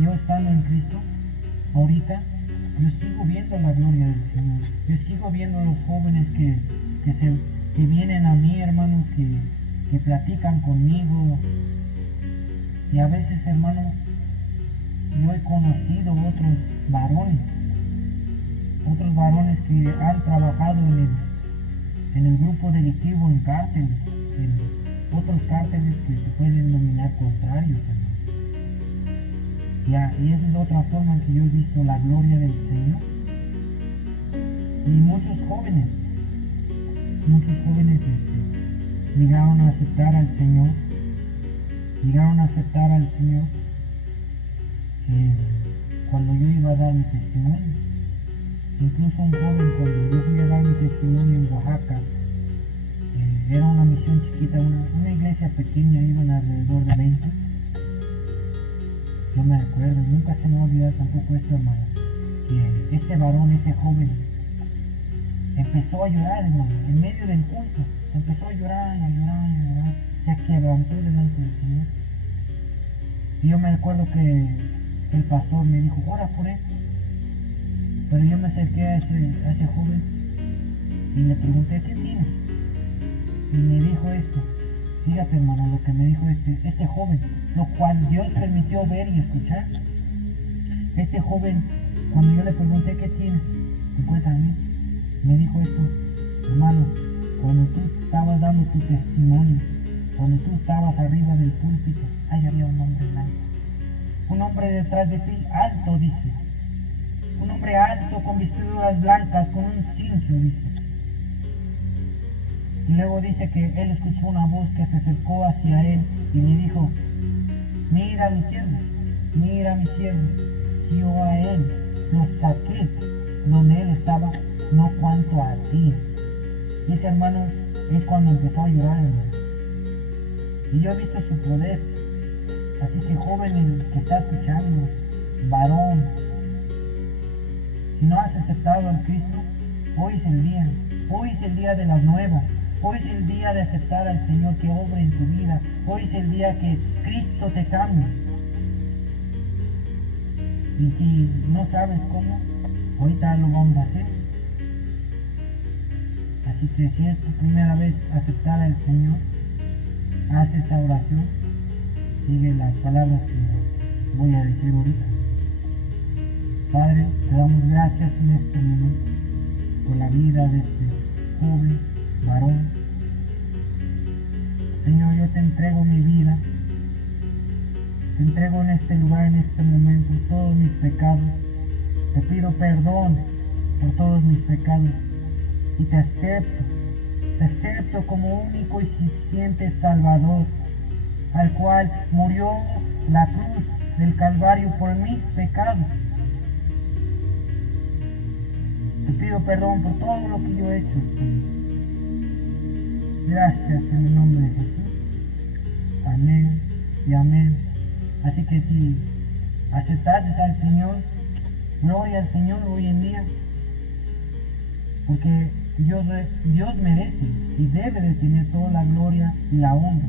yo estando en Cristo, ahorita, yo sigo viendo la gloria del Señor. Yo sigo viendo a los jóvenes que vienen a mí, hermano, que platican conmigo. Y a veces, hermano, yo he conocido otros varones que han trabajado en el grupo delictivo, en cárteles, en otros cárteles que se pueden denominar contrarios, hermano. Y esa es otra forma en que yo he visto la gloria del Señor. Y muchos jóvenes llegaron a aceptar al Señor. Cuando yo iba a dar mi testimonio. Incluso un joven, cuando yo fui a dar mi testimonio en Oaxaca, era una misión chiquita, una iglesia pequeña, iban alrededor de 20. Yo me recuerdo, nunca se me va a olvidar tampoco esto, hermano, que ese varón, ese joven, empezó a llorar, hermano, en medio del culto. Empezó a llorar, se quebrantó delante del Señor. Y yo me recuerdo que el pastor me dijo, ora por él. Pero yo me acerqué a ese joven y le pregunté, ¿qué tienes? Y me dijo esto. Fíjate, hermano, lo que me dijo este joven, lo cual Dios permitió ver y escuchar. Este joven, cuando yo le pregunté, ¿qué tienes? ¿Te encuentras bien? Me dijo esto, hermano, cuando tú estabas dando tu testimonio, cuando tú estabas arriba del púlpito, ahí había un hombre blanco. Un hombre detrás de ti, alto, dice. Un hombre alto, con vestiduras blancas, con un cincho, dice. Y luego dice que él escuchó una voz que se acercó hacia él y le dijo, mira mi siervo, si yo a él lo saqué donde él estaba, no cuanto a ti. Y ese hermano es cuando empezó a llorar, hermano. Y yo he visto su poder. Así que joven, el que está escuchando, varón, si no has aceptado al Cristo, hoy es el día de las nuevas. Hoy es el día de aceptar al Señor que obre en tu vida. Hoy es el día que Cristo te cambie. Y si no sabes cómo, ahorita lo vamos a hacer. Así que si es tu primera vez aceptar al Señor, haz esta oración. Sigue las palabras que voy a decir ahorita. Padre, te damos gracias en este momento por la vida de este joven varón. Señor, yo te entrego mi vida, te entrego en este lugar, en este momento, todos mis pecados. Te pido perdón por todos mis pecados y te acepto como único y suficiente Salvador, al cual murió la cruz del Calvario por mis pecados. Te pido perdón por todo lo que yo he hecho, Señor. Gracias en el nombre de Jesús. Amén y amén. Así que si aceptases al Señor, gloria al Señor hoy en día. porque Dios merece y debe de tener toda la gloria y la honra.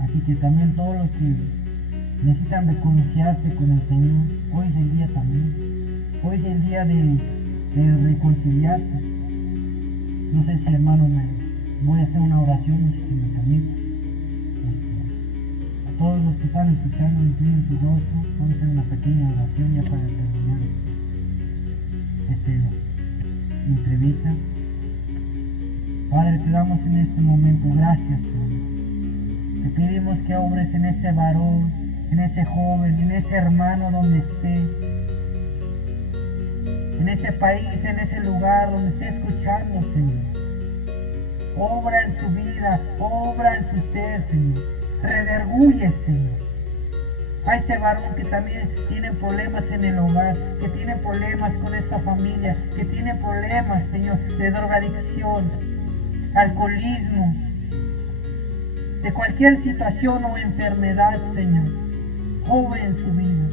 Así que también todos los que necesitan reconciliarse con el Señor, hoy es el día también. Hoy es el día de reconciliarse. No sé si, hermano, voy a hacer una oración, no sé si me permite. A todos los que están escuchando, inclinen su rostro. Vamos a hacer una pequeña oración ya para terminar esta entrevista. Padre, te damos en este momento gracias, Señor. Te pedimos que obres en ese varón, en ese joven, en ese hermano donde esté, en ese país, en ese lugar donde esté escuchando, Señor. Obra en su vida, obra en su ser, Señor. Redarguye, Señor, a ese varón que también tiene problemas en el hogar, que tiene problemas con esa familia, que tiene problemas, Señor, de drogadicción, alcoholismo, de cualquier situación o enfermedad, Señor. Obra en su vida.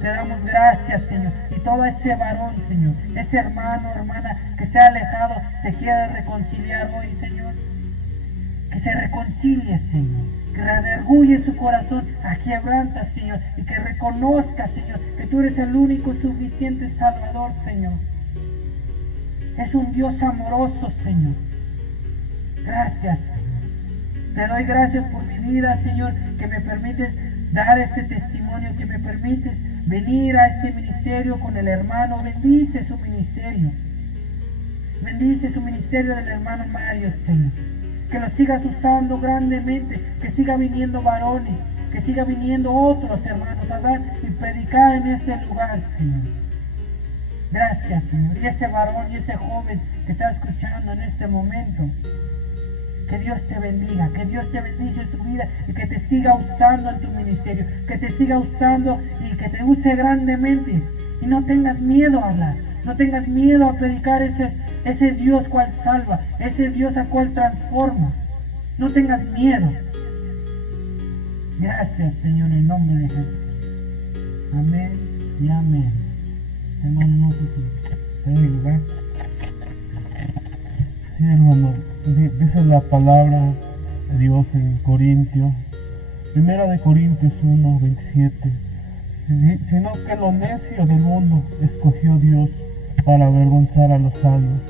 Te damos gracias, Señor. Y todo ese varón, Señor, ese hermano, hermana que se ha alejado, se quiere reconciliar hoy, Señor. Que se reconcilie, Señor. Que redarguye su corazón, aquebranta, Señor. Y que reconozca, Señor, que tú eres el único suficiente Salvador, Señor. Es un Dios amoroso, Señor. Gracias, Señor. Te doy gracias por mi vida, Señor, que me permites dar este testimonio, que me permites venir a este ministerio con el hermano. Bendice su ministerio. Bendice su ministerio del hermano Mario, Señor. Que lo sigas usando grandemente, que siga viniendo varones, que siga viniendo otros hermanos a dar y predicar en este lugar, Señor. Gracias, Señor. Y ese varón y ese joven que está escuchando en este momento, que Dios te bendiga, que Dios te bendice en tu vida y que te siga usando en tu ministerio, que te siga usando y que te use grandemente. Y no tengas miedo a hablar, no tengas miedo a predicar ese Dios cual salva, ese Dios a cual transforma. No tengas miedo. Gracias, Señor, en el nombre de Jesús. Amén y amén. Hermano, no sé si está en mi lugar. Sí, hermano, dice la palabra de Dios en Corintios, 1 Corintios 1, 27, sino que lo necio del mundo escogió Dios para avergonzar a los sabios,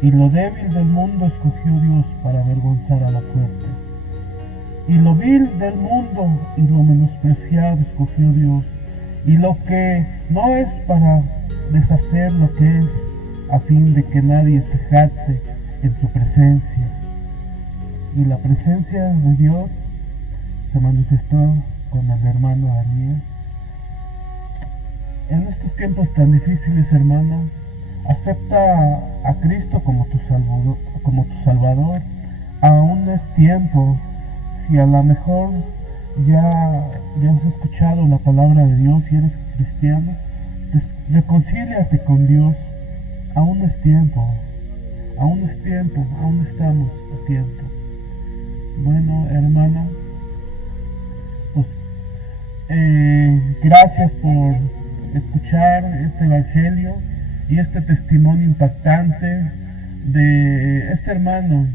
y lo débil del mundo escogió Dios para avergonzar a la fuerte. Y lo vil del mundo y lo menospreciado escogió Dios, y lo que no es para deshacer lo que es, a fin de que nadie se jacte en su presencia. Y la presencia de Dios se manifestó con el hermano Daniel. En estos tiempos tan difíciles, hermano, acepta a Cristo como tu Salvador. Aún es tiempo. Si a lo mejor ya has escuchado la palabra de Dios y eres cristiano, reconcíliate con Dios. Aún es tiempo. Aún es tiempo, aún estamos a tiempo. Bueno, hermano, pues gracias por escuchar este evangelio y este testimonio impactante de este hermano,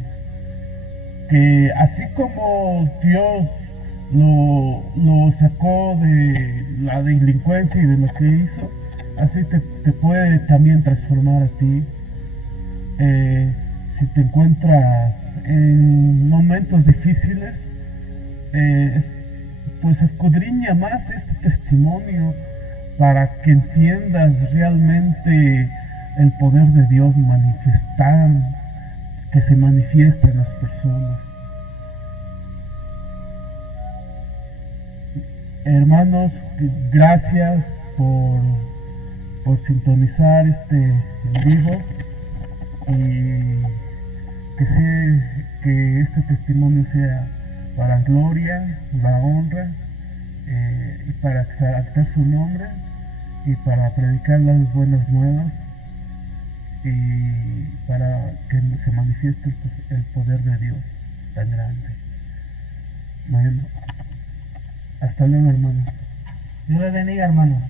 que así como Dios lo sacó de la delincuencia y de lo que hizo, así te puede también transformar a ti. Si te encuentras en momentos difíciles, pues escudriña más este testimonio para que entiendas realmente el poder de Dios que se manifiesta en las personas. Hermanos, gracias por sintonizar este en vivo, y que este testimonio sea para gloria, la honra, y para exaltar su nombre y para predicar las buenas nuevas y para que se manifieste el poder de Dios tan grande. Bueno, hasta luego, hermanos. Dios les bendiga, hermanos.